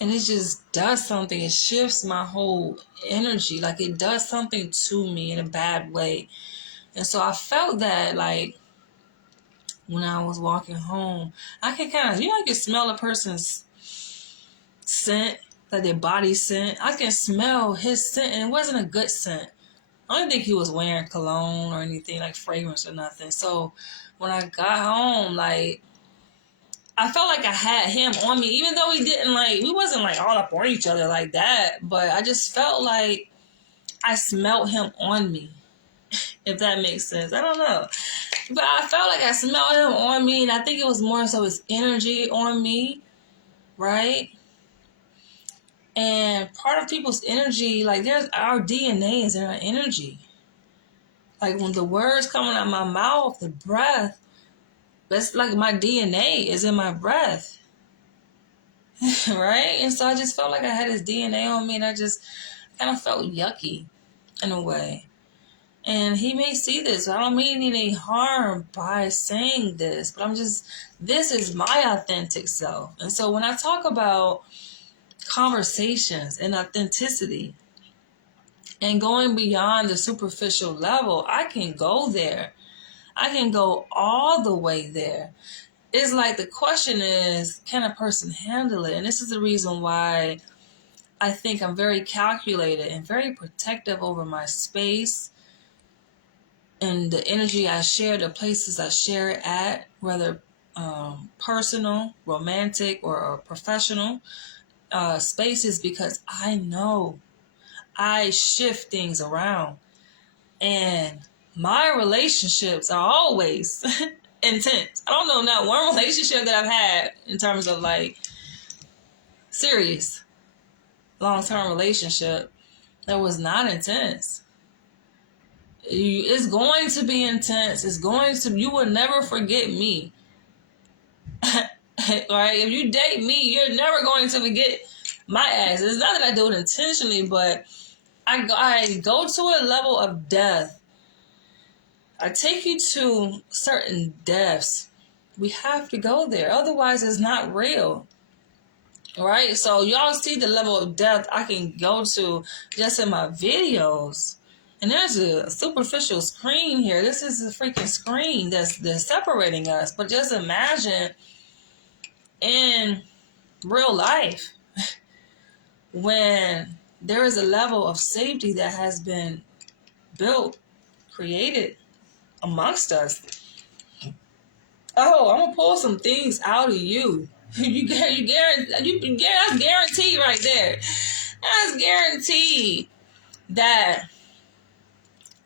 And it just does something. It shifts my whole energy. Like, it does something to me in a bad way. And so I felt that, like, when I was walking home, I can kind of, I can smell a person's scent, like their body scent. I can smell his scent, and it wasn't a good scent. I don't think he was wearing cologne or anything, like fragrance or nothing. So when I got home, like, I felt like I had him on me, even though we wasn't like all up on each other like that. But I just felt like I smelled him on me, if that makes sense. I don't know. But I felt like I smelled him on me, and I think it was more so his energy on me, right? And part of people's energy, like, there's our DNA is in our energy. Like, when the words coming out of my mouth, the breath, that's like my DNA is in my breath. Right? And so I just felt like I had his DNA on me, and I just kind of felt yucky in a way. And he may see this. I don't mean any harm by saying this, but this is my authentic self. And so when I talk about conversations and authenticity and going beyond the superficial level, I can go there. I can go all the way there. It's like the question is, can a person handle it? And this is the reason why I think I'm very calculated and very protective over my space and the energy I share, the places I share it at, whether personal, romantic, or professional spaces, because I know I shift things around. And my relationships are always intense. I don't know not one relationship that I've had in terms of like serious long-term relationship that was not intense. It's going to be intense. You will never forget me. Right? If you date me, you're never going to forget my ass. It's not that I do it intentionally, but I go to a level of death. I take you to certain depths. We have to go there. Otherwise, it's not real. Right? So y'all see the level of depth I can go to just in my videos. And there's a superficial screen here. This is a freaking screen that's separating us. But just imagine in real life when there is a level of safety that has been built, created amongst us. Oh, I'm gonna pull some things out of you. That's guaranteed right there. That's guaranteed that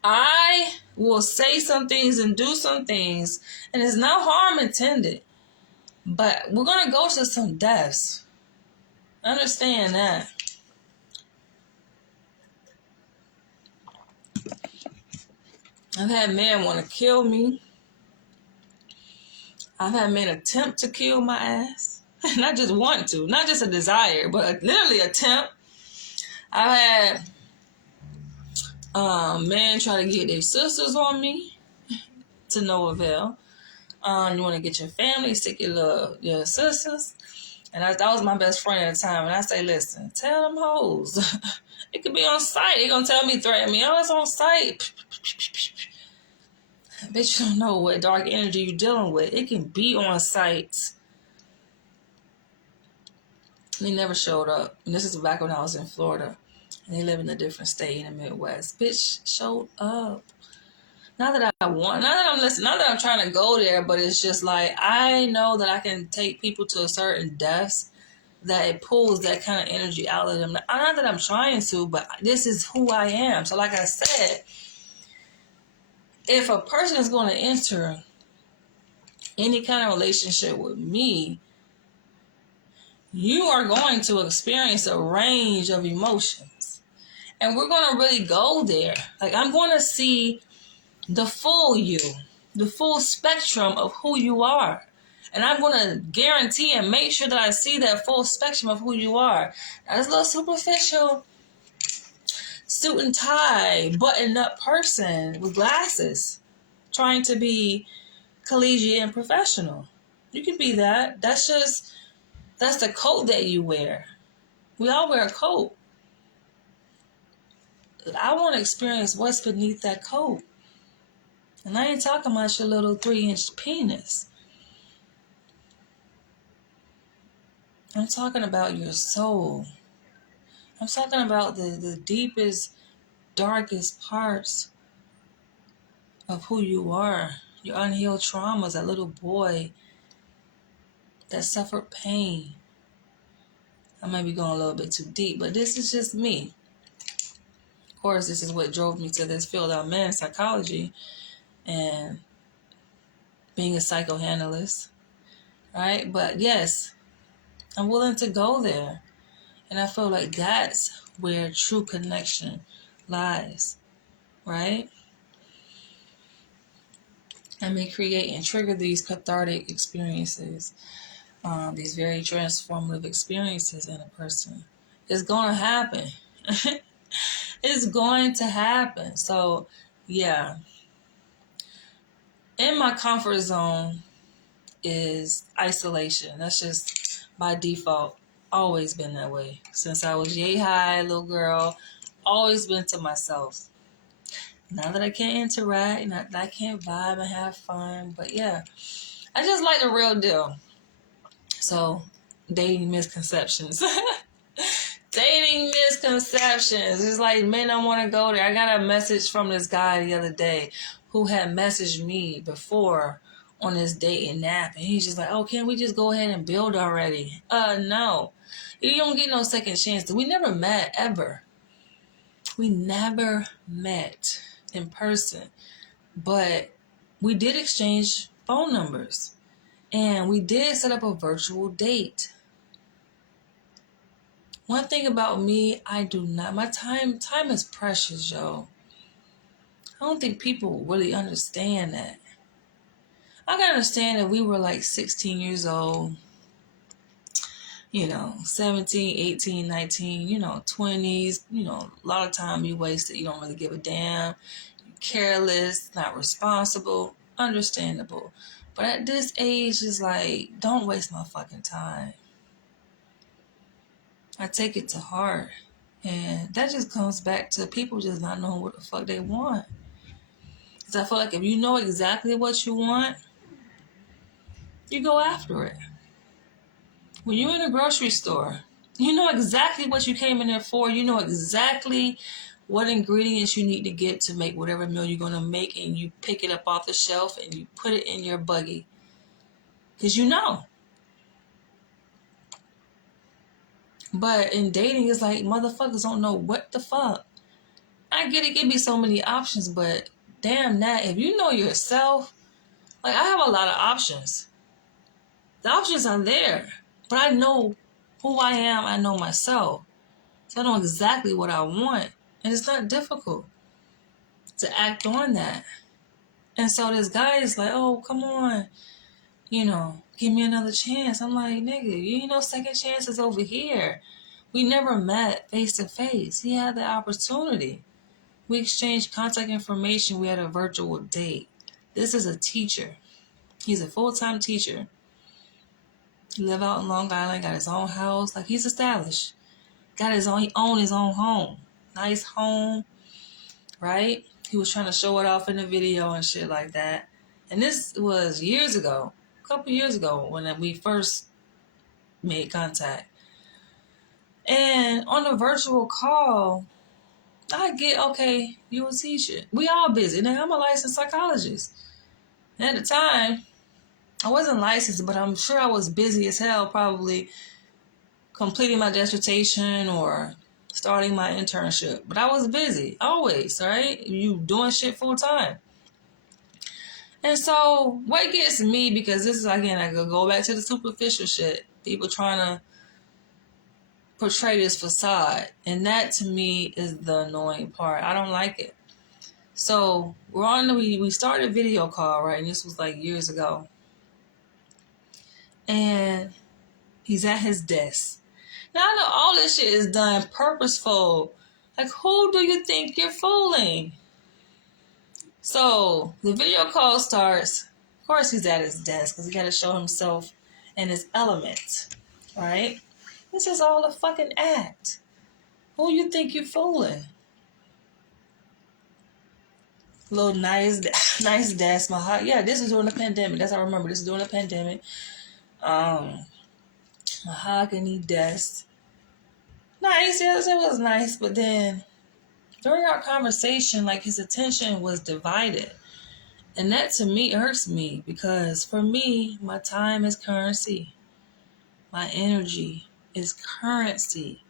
I will say some things and do some things, and it's no harm intended. But we're gonna go to some depths. Understand that. I've had men want to kill me. I've had men attempt to kill my ass. Not just want to, not just a desire, but literally attempt. I've had men try to get their sisters on me to no avail. You want to get your family, stick your sisters. And that was my best friend at the time. And I say, listen, tell them hoes. It could be on site. They're going to tell me, threaten me. Oh, it's on site. Bitch, you don't know what dark energy you're dealing with. It can be on site. They never showed up. And this is back when I was in Florida. And they live in a different state in the Midwest. Bitch showed up. Not that I'm trying to go there, but it's just like, I know that I can take people to a certain depths that it pulls that kind of energy out of them. Not that I'm trying to, but this is who I am. So like I said, if a person is going to enter any kind of relationship with me, you are going to experience a range of emotions. And we're going to really go there. Like, I'm going to see the full you, the full spectrum of who you are. And I'm going to guarantee and make sure that I see that full spectrum of who you are. Now, this little superficial suit and tie, buttoned up person with glasses trying to be collegiate and professional. You can be that. That's the coat that you wear. We all wear a coat. I want to experience what's beneath that coat. And I ain't talking about your little 3-inch penis. I'm talking about your soul. I'm talking about the deepest, darkest parts of who you are. Your unhealed traumas, that little boy that suffered pain. I might be going a little bit too deep, but this is just me. Of course, this is what drove me to this field. I'm in psychology and being a psychoanalyst, right? But yes, I'm willing to go there. And I feel like that's where true connection lies, right? I may create and trigger these cathartic experiences, these very transformative experiences in a person. It's going to happen. It's going to happen. So, yeah. In my comfort zone is isolation. That's just by default. Always been that way. Since I was yay high, little girl, always been to myself. Now that I can't interact, not that I can't vibe and have fun, but yeah, I just like the real deal. So, dating misconceptions. Dating misconceptions. It's like men don't want to go there. I got a message from this guy the other day who had messaged me before on this dating app, and he's just like, "Oh, can't we just go ahead and build already?" No. You don't get no second chance. We never met ever. We never met in person, but we did exchange phone numbers, and we did set up a virtual date. One thing about me, I do not, my time is precious, yo. I don't think people really understand that. I can understand if we were like 16 years old, 17, 18, 19, 20s, a lot of time you wasted. You don't really give a damn. You're careless, not responsible. Understandable. But at this age, it's like, don't waste my fucking time. I take it to heart. And that just comes back to people just not knowing what the fuck they want. Because I feel like if you know exactly what you want, you go after it. When you're in a grocery store, you know exactly what you came in there for. You know exactly what ingredients you need to get to make whatever meal you're going to make, and you pick it up off the shelf and you put it in your buggy. Because you know. But in dating, it's like motherfuckers don't know what the fuck. I get it, give me so many options, but damn that, if you know yourself, like I have a lot of options. The options are there, but I know who I am, I know myself. So I know exactly what I want. And it's not difficult to act on that. And so this guy is like, oh, come on, give me another chance. I'm like, nigga, you know second chances over here. We never met face to face. He had the opportunity. We exchanged contact information. We had a virtual date. This is a teacher. He's a full-time teacher. He live out in Long Island, got his own house. Like, he's established. He owned his own home. Nice home, right? He was trying to show it off in the video and shit like that. And this was years ago, a couple years ago, when we first made contact. And on a virtual call, I get, okay, you a teacher. We all busy. Now, I'm a licensed psychologist. And at the time, I wasn't licensed, but I'm sure I was busy as hell, probably completing my dissertation or starting my internship. But I was busy, always, right? You doing shit full time. And so what gets me, because this is, again, I could go back to the superficial shit. People trying to portray this facade. And that, to me, is the annoying part. I don't like it. So we started a video call, right? And this was like years ago. And he's at his desk. Now, I know all this shit is done purposeful. Like, who do you think you're fooling? So the video call starts. Of course, he's at his desk because he got to show himself in his element, right? This is all a fucking act. Who you think you're fooling? Little nice desk. This is during the pandemic. That's how I remember. This is during the pandemic. Mahogany desk. Nice, yes, it was nice. But then during our conversation, like, his attention was divided. And that, to me, hurts me, because for me, my time is currency. My energy is currency.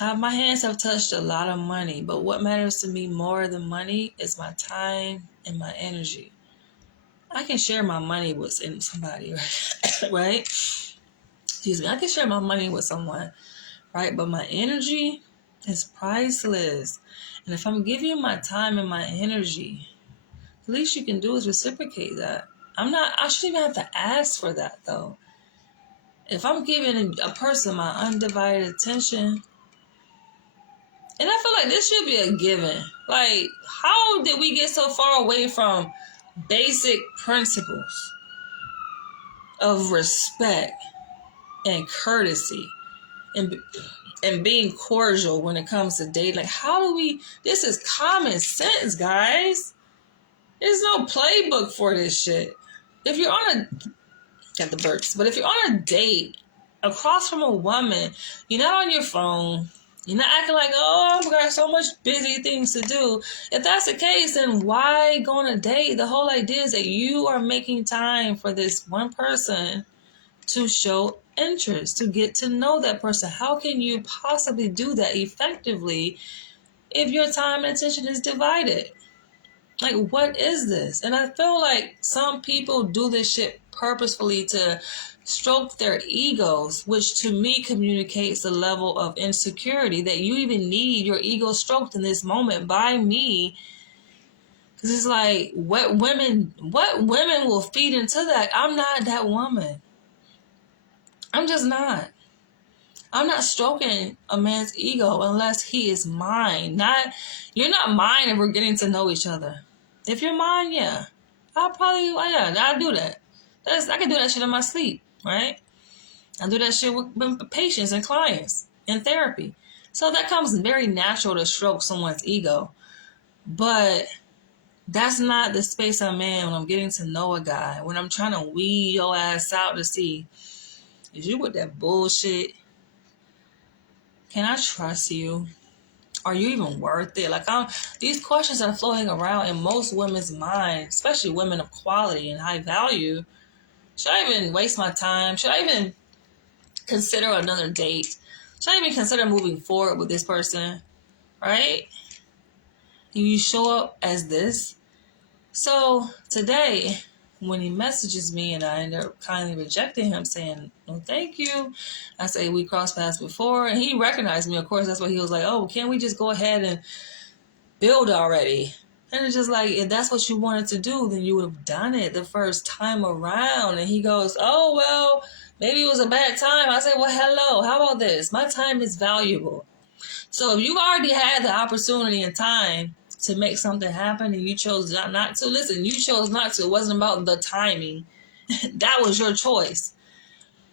My hands have touched a lot of money, but what matters to me more than money is my time and my energy. I can share my money with somebody, right? Excuse me. I can share my money with someone, right? But my energy is priceless. And if I'm giving you my time and my energy, the least you can do is reciprocate that. I shouldn't even have to ask for that, though. If I'm giving a person my undivided attention, and I feel like this should be a given. Like, how did we get so far away from basic principles of respect and courtesy and being cordial when it comes to dating? Like, how do we... This is common sense, guys. There's no playbook for this shit. If you're on a... Got the burps. But if you're on a date across from a woman, you're not on your phone... You're not acting like, oh, I've got so much busy things to do. If that's the case, then why go on a date? The whole idea is that you are making time for this one person to show interest, to get to know that person. How can you possibly do that effectively if your time and attention is divided? Like, what is this? And I feel like some people do this shit purposefully to stroke their egos, which to me communicates a level of insecurity that you even need your ego stroked in this moment by me It's like, what women will feed into that? I'm not that woman. I'm just not. I'm not stroking a man's ego unless he is mine. You're not mine if we're getting to know each other. If you're mine, yeah. I'll do that. I can do that shit in my sleep, right? I do that shit with patients and clients in therapy. So that comes very natural to stroke someone's ego. But that's not the space I'm in when I'm getting to know a guy. When I'm trying to weed your ass out to see, is you with that bullshit? Can I trust you? Are you even worth it? These questions are floating around in most women's minds, especially women of quality and high value. Should I even waste my time? Should I even consider another date? Should I even consider moving forward with this person? Right? You show up as this. So today, when he messages me and I end up kindly rejecting him, saying, no, thank you. I say, we crossed paths before. And he recognized me, of course. That's why he was like, oh, can't we just go ahead and build already? And it's just like, if that's what you wanted to do, then you would have done it the first time around. And he goes, oh, well, maybe it was a bad time. I said, well, hello, how about this? My time is valuable. So if you've already had the opportunity and time to make something happen and you chose not to, listen, you chose not to. It wasn't about the timing. That was your choice.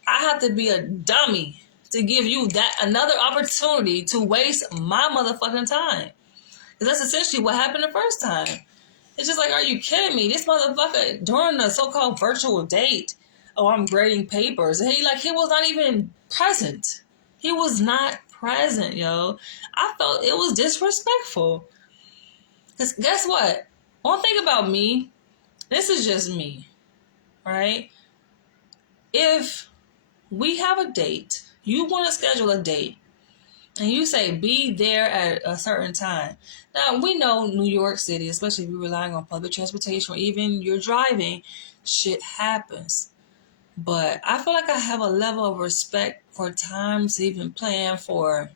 I have to be a dummy to give you that another opportunity to waste my motherfucking time. Because that's essentially what happened the first time. It's just like, are you kidding me? This motherfucker, during the so-called virtual date, oh, I'm grading papers. And he was not even present. He was not present, yo. I felt it was disrespectful. Because guess what? One thing about me, this is just me, right? If we have a date, you want to schedule a date, and you say be there at a certain time. Now, we know New York City, especially if you're relying on public transportation or even you're driving, shit happens. But I feel like I have a level of respect for time to even plan for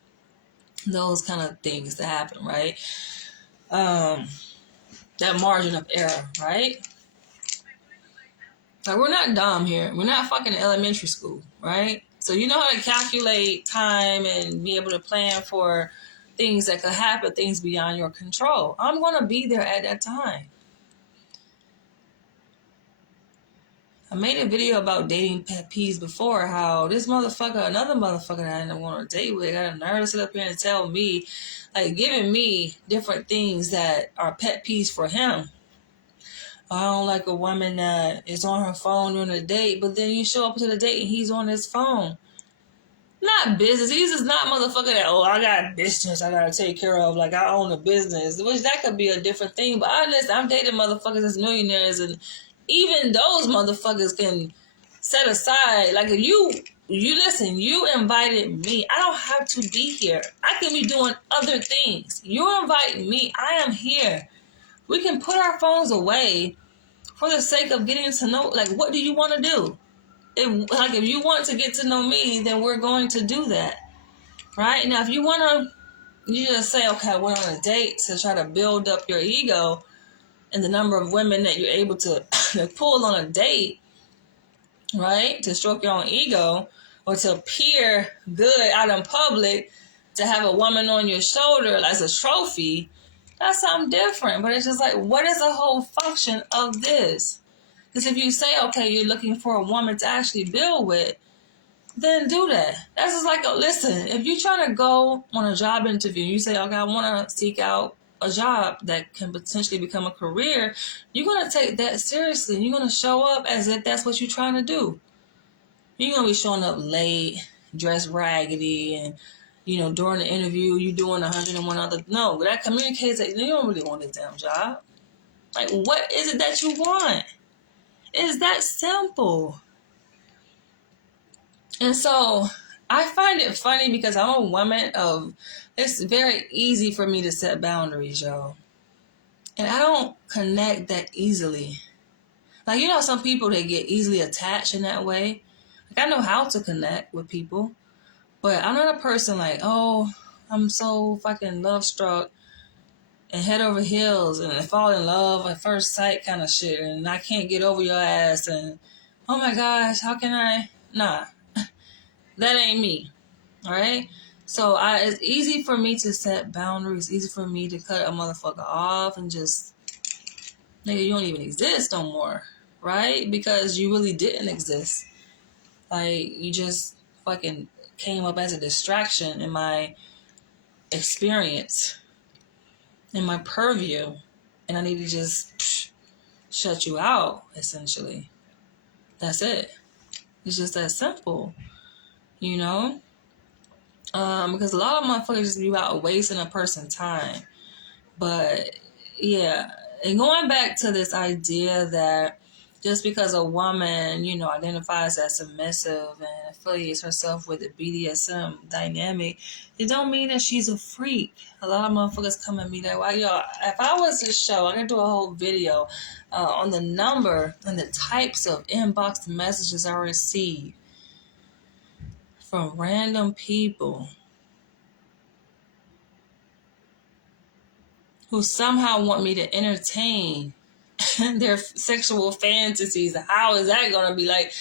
those kind of things to happen, right? That margin of error, right? Like, we're not dumb here. We're not fucking elementary school, right? So you know how to calculate time and be able to plan for things that could happen, things beyond your control. I'm going to be there at that time. I made a video about dating pet peeves before, how this motherfucker, another motherfucker that I didn't want to date with, got a nerve to sit up here and tell me, like, giving me different things that are pet peeves for him. I don't like a woman that is on her phone during a date, but then you show up to the date and he's on his phone. Not business. He's just not motherfucker that, oh, I got business I gotta take care of. Like, I own a business. Which that could be a different thing. But honestly, I've dated motherfuckers as millionaires, and even those motherfuckers can set aside. Like, if you listen, you invited me. I don't have to be here. I can be doing other things. You invite me. I am here. We can put our phones away for the sake of getting to know, like, what do you want to do? If you want to get to know me, then we're going to do that. Right? Now, if you want to, you just say, okay, I went on a date to try to build up your ego and the number of women that you're able to pull on a date, right? To stroke your own ego or to appear good out in public, to have a woman on your shoulder as a trophy. That's something different. But it's just like, what is the whole function of this? Because if you say, okay, you're looking for a woman to actually build with, then do that. That's just like, listen, if you're trying to go on a job interview, you say, okay, I want to seek out a job that can potentially become a career, you're going to take that seriously. You're going to show up as if that's what you're trying to do. You're going to be showing up late, dressed raggedy, and, during the interview, you're doing 101 other. No, that communicates that you don't really want this damn job. Like, what is it that you want? It's that simple. And so I find it funny because I'm a woman it's very easy for me to set boundaries, yo. And I don't connect that easily. Like, some people, they get easily attached in that way. Like, I know how to connect with people, but I'm not a person like, oh, I'm so fucking love struck and head over heels and fall in love at first sight kind of shit, and I can't get over your ass, and oh my gosh, how can I? Nah, that ain't me. All right. So it's easy for me to set boundaries. Easy for me to cut a motherfucker off and just, nigga, you don't even exist no more, right? Because you really didn't exist. Like, you just fucking came up as a distraction in my experience, in my purview, and I need to just shut you out, essentially. That's it. It's just that simple, you know? Because a lot of motherfuckers just be out wasting a person's time. But, yeah. And going back to this idea that just because a woman, you know, identifies as submissive and affiliates herself with the BDSM dynamic, it don't mean that she's a freak. A lot of motherfuckers come at me like, well, yo, if I was to show, I could do a whole video on the number and the types of inbox messages I receive from random people who somehow want me to entertain their sexual fantasies. How is that gonna be like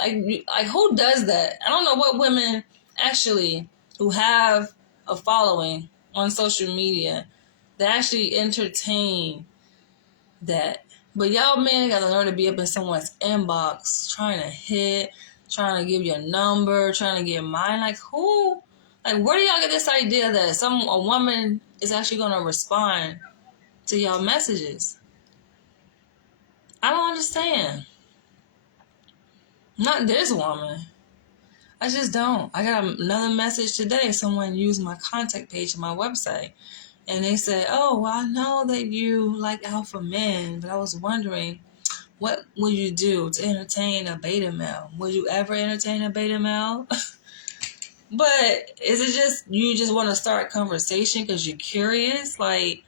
who does that? I don't know what women actually who have a following on social media that actually entertain that. But y'all men gotta learn to be up in someone's inbox trying to hit, trying to give you a number, trying to get mine. Like who? Like where do y'all get this idea that a woman is actually gonna respond to y'all messages? I don't understand. Not this woman. I just don't. I got another message today. Someone used my contact page on my website. And they said, oh, well, I know that you like alpha men, but I was wondering, what would you do to entertain a beta male? Would you ever entertain a beta male? But is it just, you just want to start a conversation because you're curious? Like,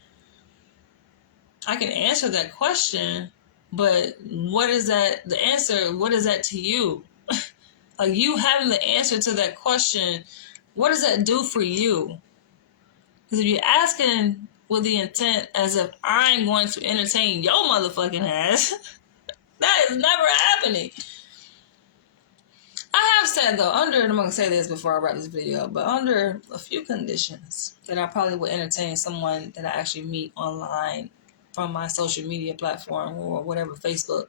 I can answer that question, but what is that, the answer, what is that to you? Like, you having the answer to that question, what does that do for you? Because if you're asking with the intent as if I'm going to entertain your motherfucking ass, that is never happening. I have said, though, I'm going to say this before I wrap this video, but under a few conditions that I probably would entertain someone that I actually meet online from my social media platform or whatever, Facebook.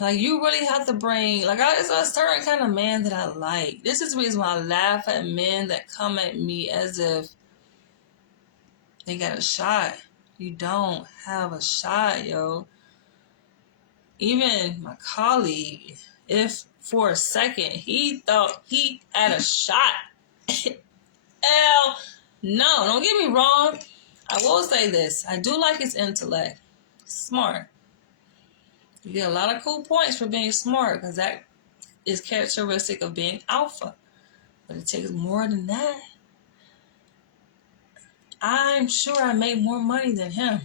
Like, you really have to bring, like, it's a certain kind of man that I like. This is the reason why I laugh at men that come at me as if they got a shot. You don't have a shot, yo. Even my colleague, if for a second he thought he had a shot, hell no. Don't get me wrong. I will say this. I do like his intellect. Smart. You get a lot of cool points for being smart because that is characteristic of being alpha. But it takes more than that. I'm sure I make more money than him.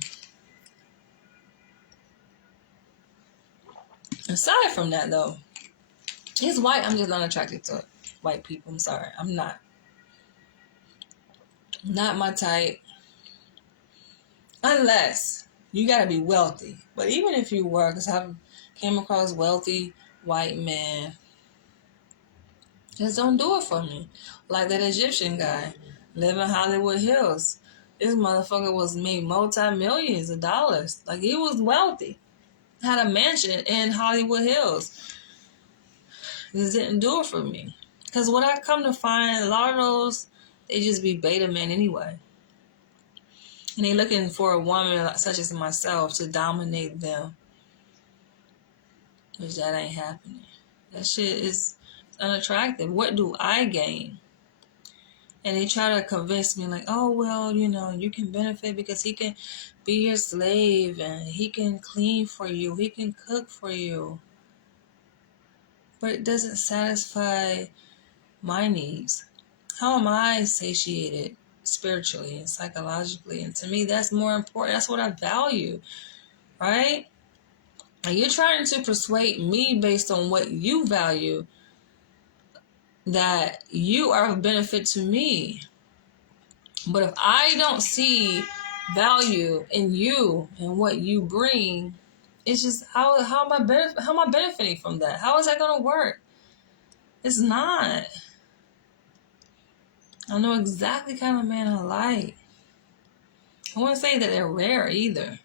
Aside from that, though, he's white. I'm just not attracted to white people. I'm sorry. I'm not. Not my type. Unless you got to be wealthy. But even if you were, because I've came across wealthy white men, just don't do it for me. Like that Egyptian guy, living in Hollywood Hills. This motherfucker was made multi-millions of dollars. Like, he was wealthy. Had a mansion in Hollywood Hills. This didn't do it for me. Because what I come to find, a lot of those, they just be beta men anyway. And they looking for a woman such as myself to dominate them. Which that ain't happening. That shit is unattractive. What do I gain? And they try to convince me like, oh, well, you know, you can benefit because he can be your slave and he can clean for you. He can cook for you. But it doesn't satisfy my needs. How am I satiated spiritually and psychologically? And to me, that's more important. That's what I value, right? And you're trying to persuade me based on what you value, that you are of benefit to me. But if I don't see value in you and what you bring, it's just how am I benefiting from that? How is that gonna work? It's not. I know exactly the kind of man I like. I wouldn't say that they're rare either.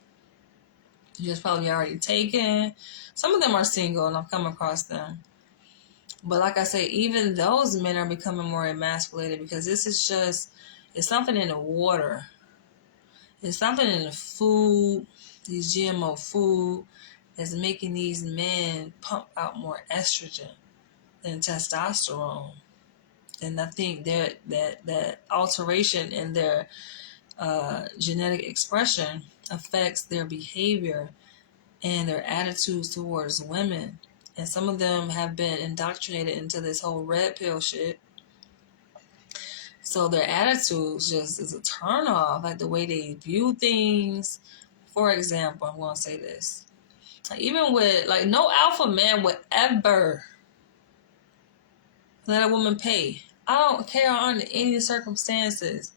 They're just probably already taken. Some of them are single and I've come across them. But like I say, even those men are becoming more emasculated because this is just, it's something in the water. It's something in the food, these GMO food, that's making these men pump out more estrogen than testosterone. And I think that alteration in their genetic expression affects their behavior and their attitudes towards women. And some of them have been indoctrinated into this whole red pill shit. So their attitudes just is a turn off, like the way they view things. For example, I'm going to say this. Like even with, like, no alpha man would ever let a woman pay. I don't care under any circumstances.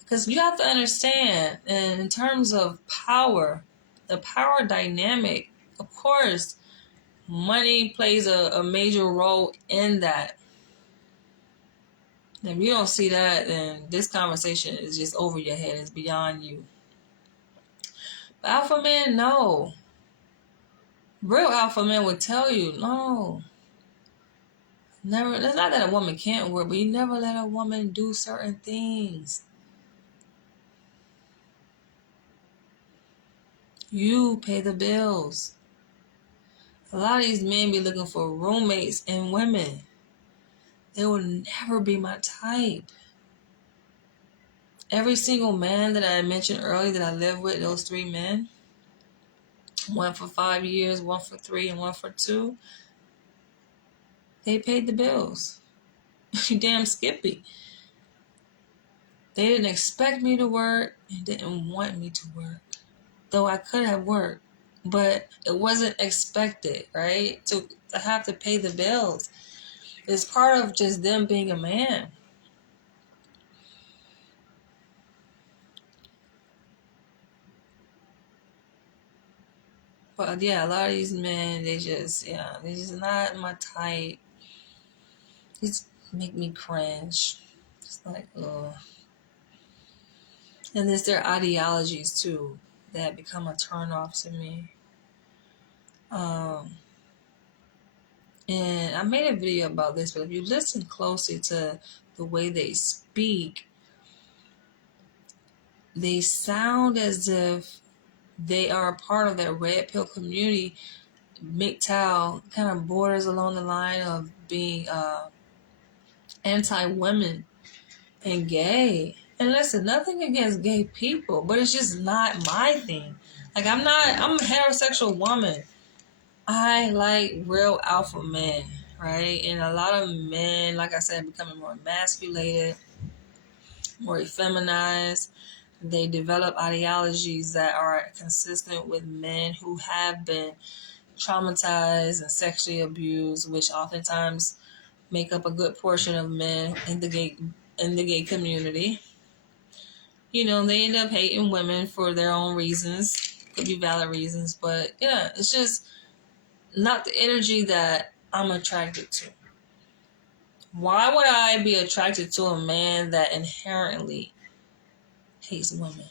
Because you have to understand, in terms of power, the power dynamic, of course, money plays a major role in that. If you don't see that, then this conversation is just over your head. It's beyond you. But alpha men, no. Real alpha men would tell you, no. Never. It's not that a woman can't work, but you never let a woman do certain things. You pay the bills. A lot of these men be looking for roommates and women. They will never be my type. Every single man that I mentioned earlier that I lived with, those 3 men, one for 5 years, one for 3, and one for 2, they paid the bills. You damn Skippy. They didn't expect me to work and didn't want me to work. Though I could have worked, but it wasn't expected, right? To have to pay the bills. It's part of just them being a man. But yeah, a lot of these men, they're just not my type. Just make me cringe. It's like, ugh. And there's their ideologies too that become a turn off to me. And I made a video about this, but if you listen closely to the way they speak, they sound as if they are a part of that red pill community. MGTOW kind of borders along the line of being anti-women and gay. And listen, nothing against gay people, but it's just not my thing. Like, I'm a heterosexual woman. I like real alpha men, right? And a lot of men, like I said, becoming more emasculated, more effeminized. They develop ideologies that are consistent with men who have been traumatized and sexually abused, which oftentimes make up a good portion of men in the gay community. You know, they end up hating women for their own reasons. Could be valid reasons, but yeah, it's just not the energy that I'm attracted to. Why would I be attracted to a man that inherently hates women?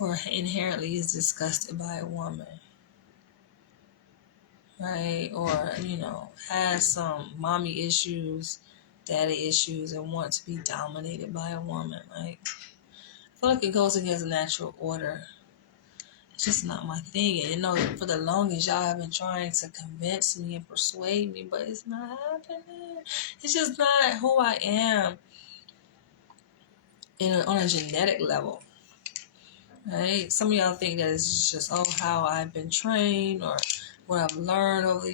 Or inherently is disgusted by a woman? Right? Or, has some mommy issues, daddy issues, and want to be dominated by a woman. Like, I feel like it goes against natural order. It's just not my thing. And for the longest, y'all have been trying to convince me and persuade me, but it's not happening. It's just not who I am on a genetic level. Right? Some of y'all think that it's just, how I've been trained or what I've learned over,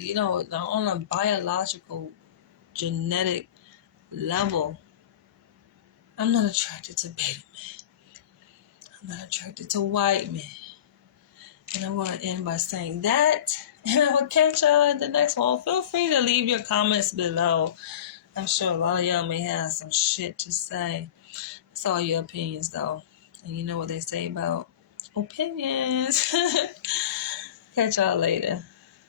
on a biological, genetic level. I'm not attracted to beta men. I'm not attracted to white men. And I want to end by saying that. And I will catch y'all in the next one. Feel free to leave your comments below. I'm sure a lot of y'all may have some shit to say. It's all your opinions, though. And you know what they say about opinions. Catch y'all later.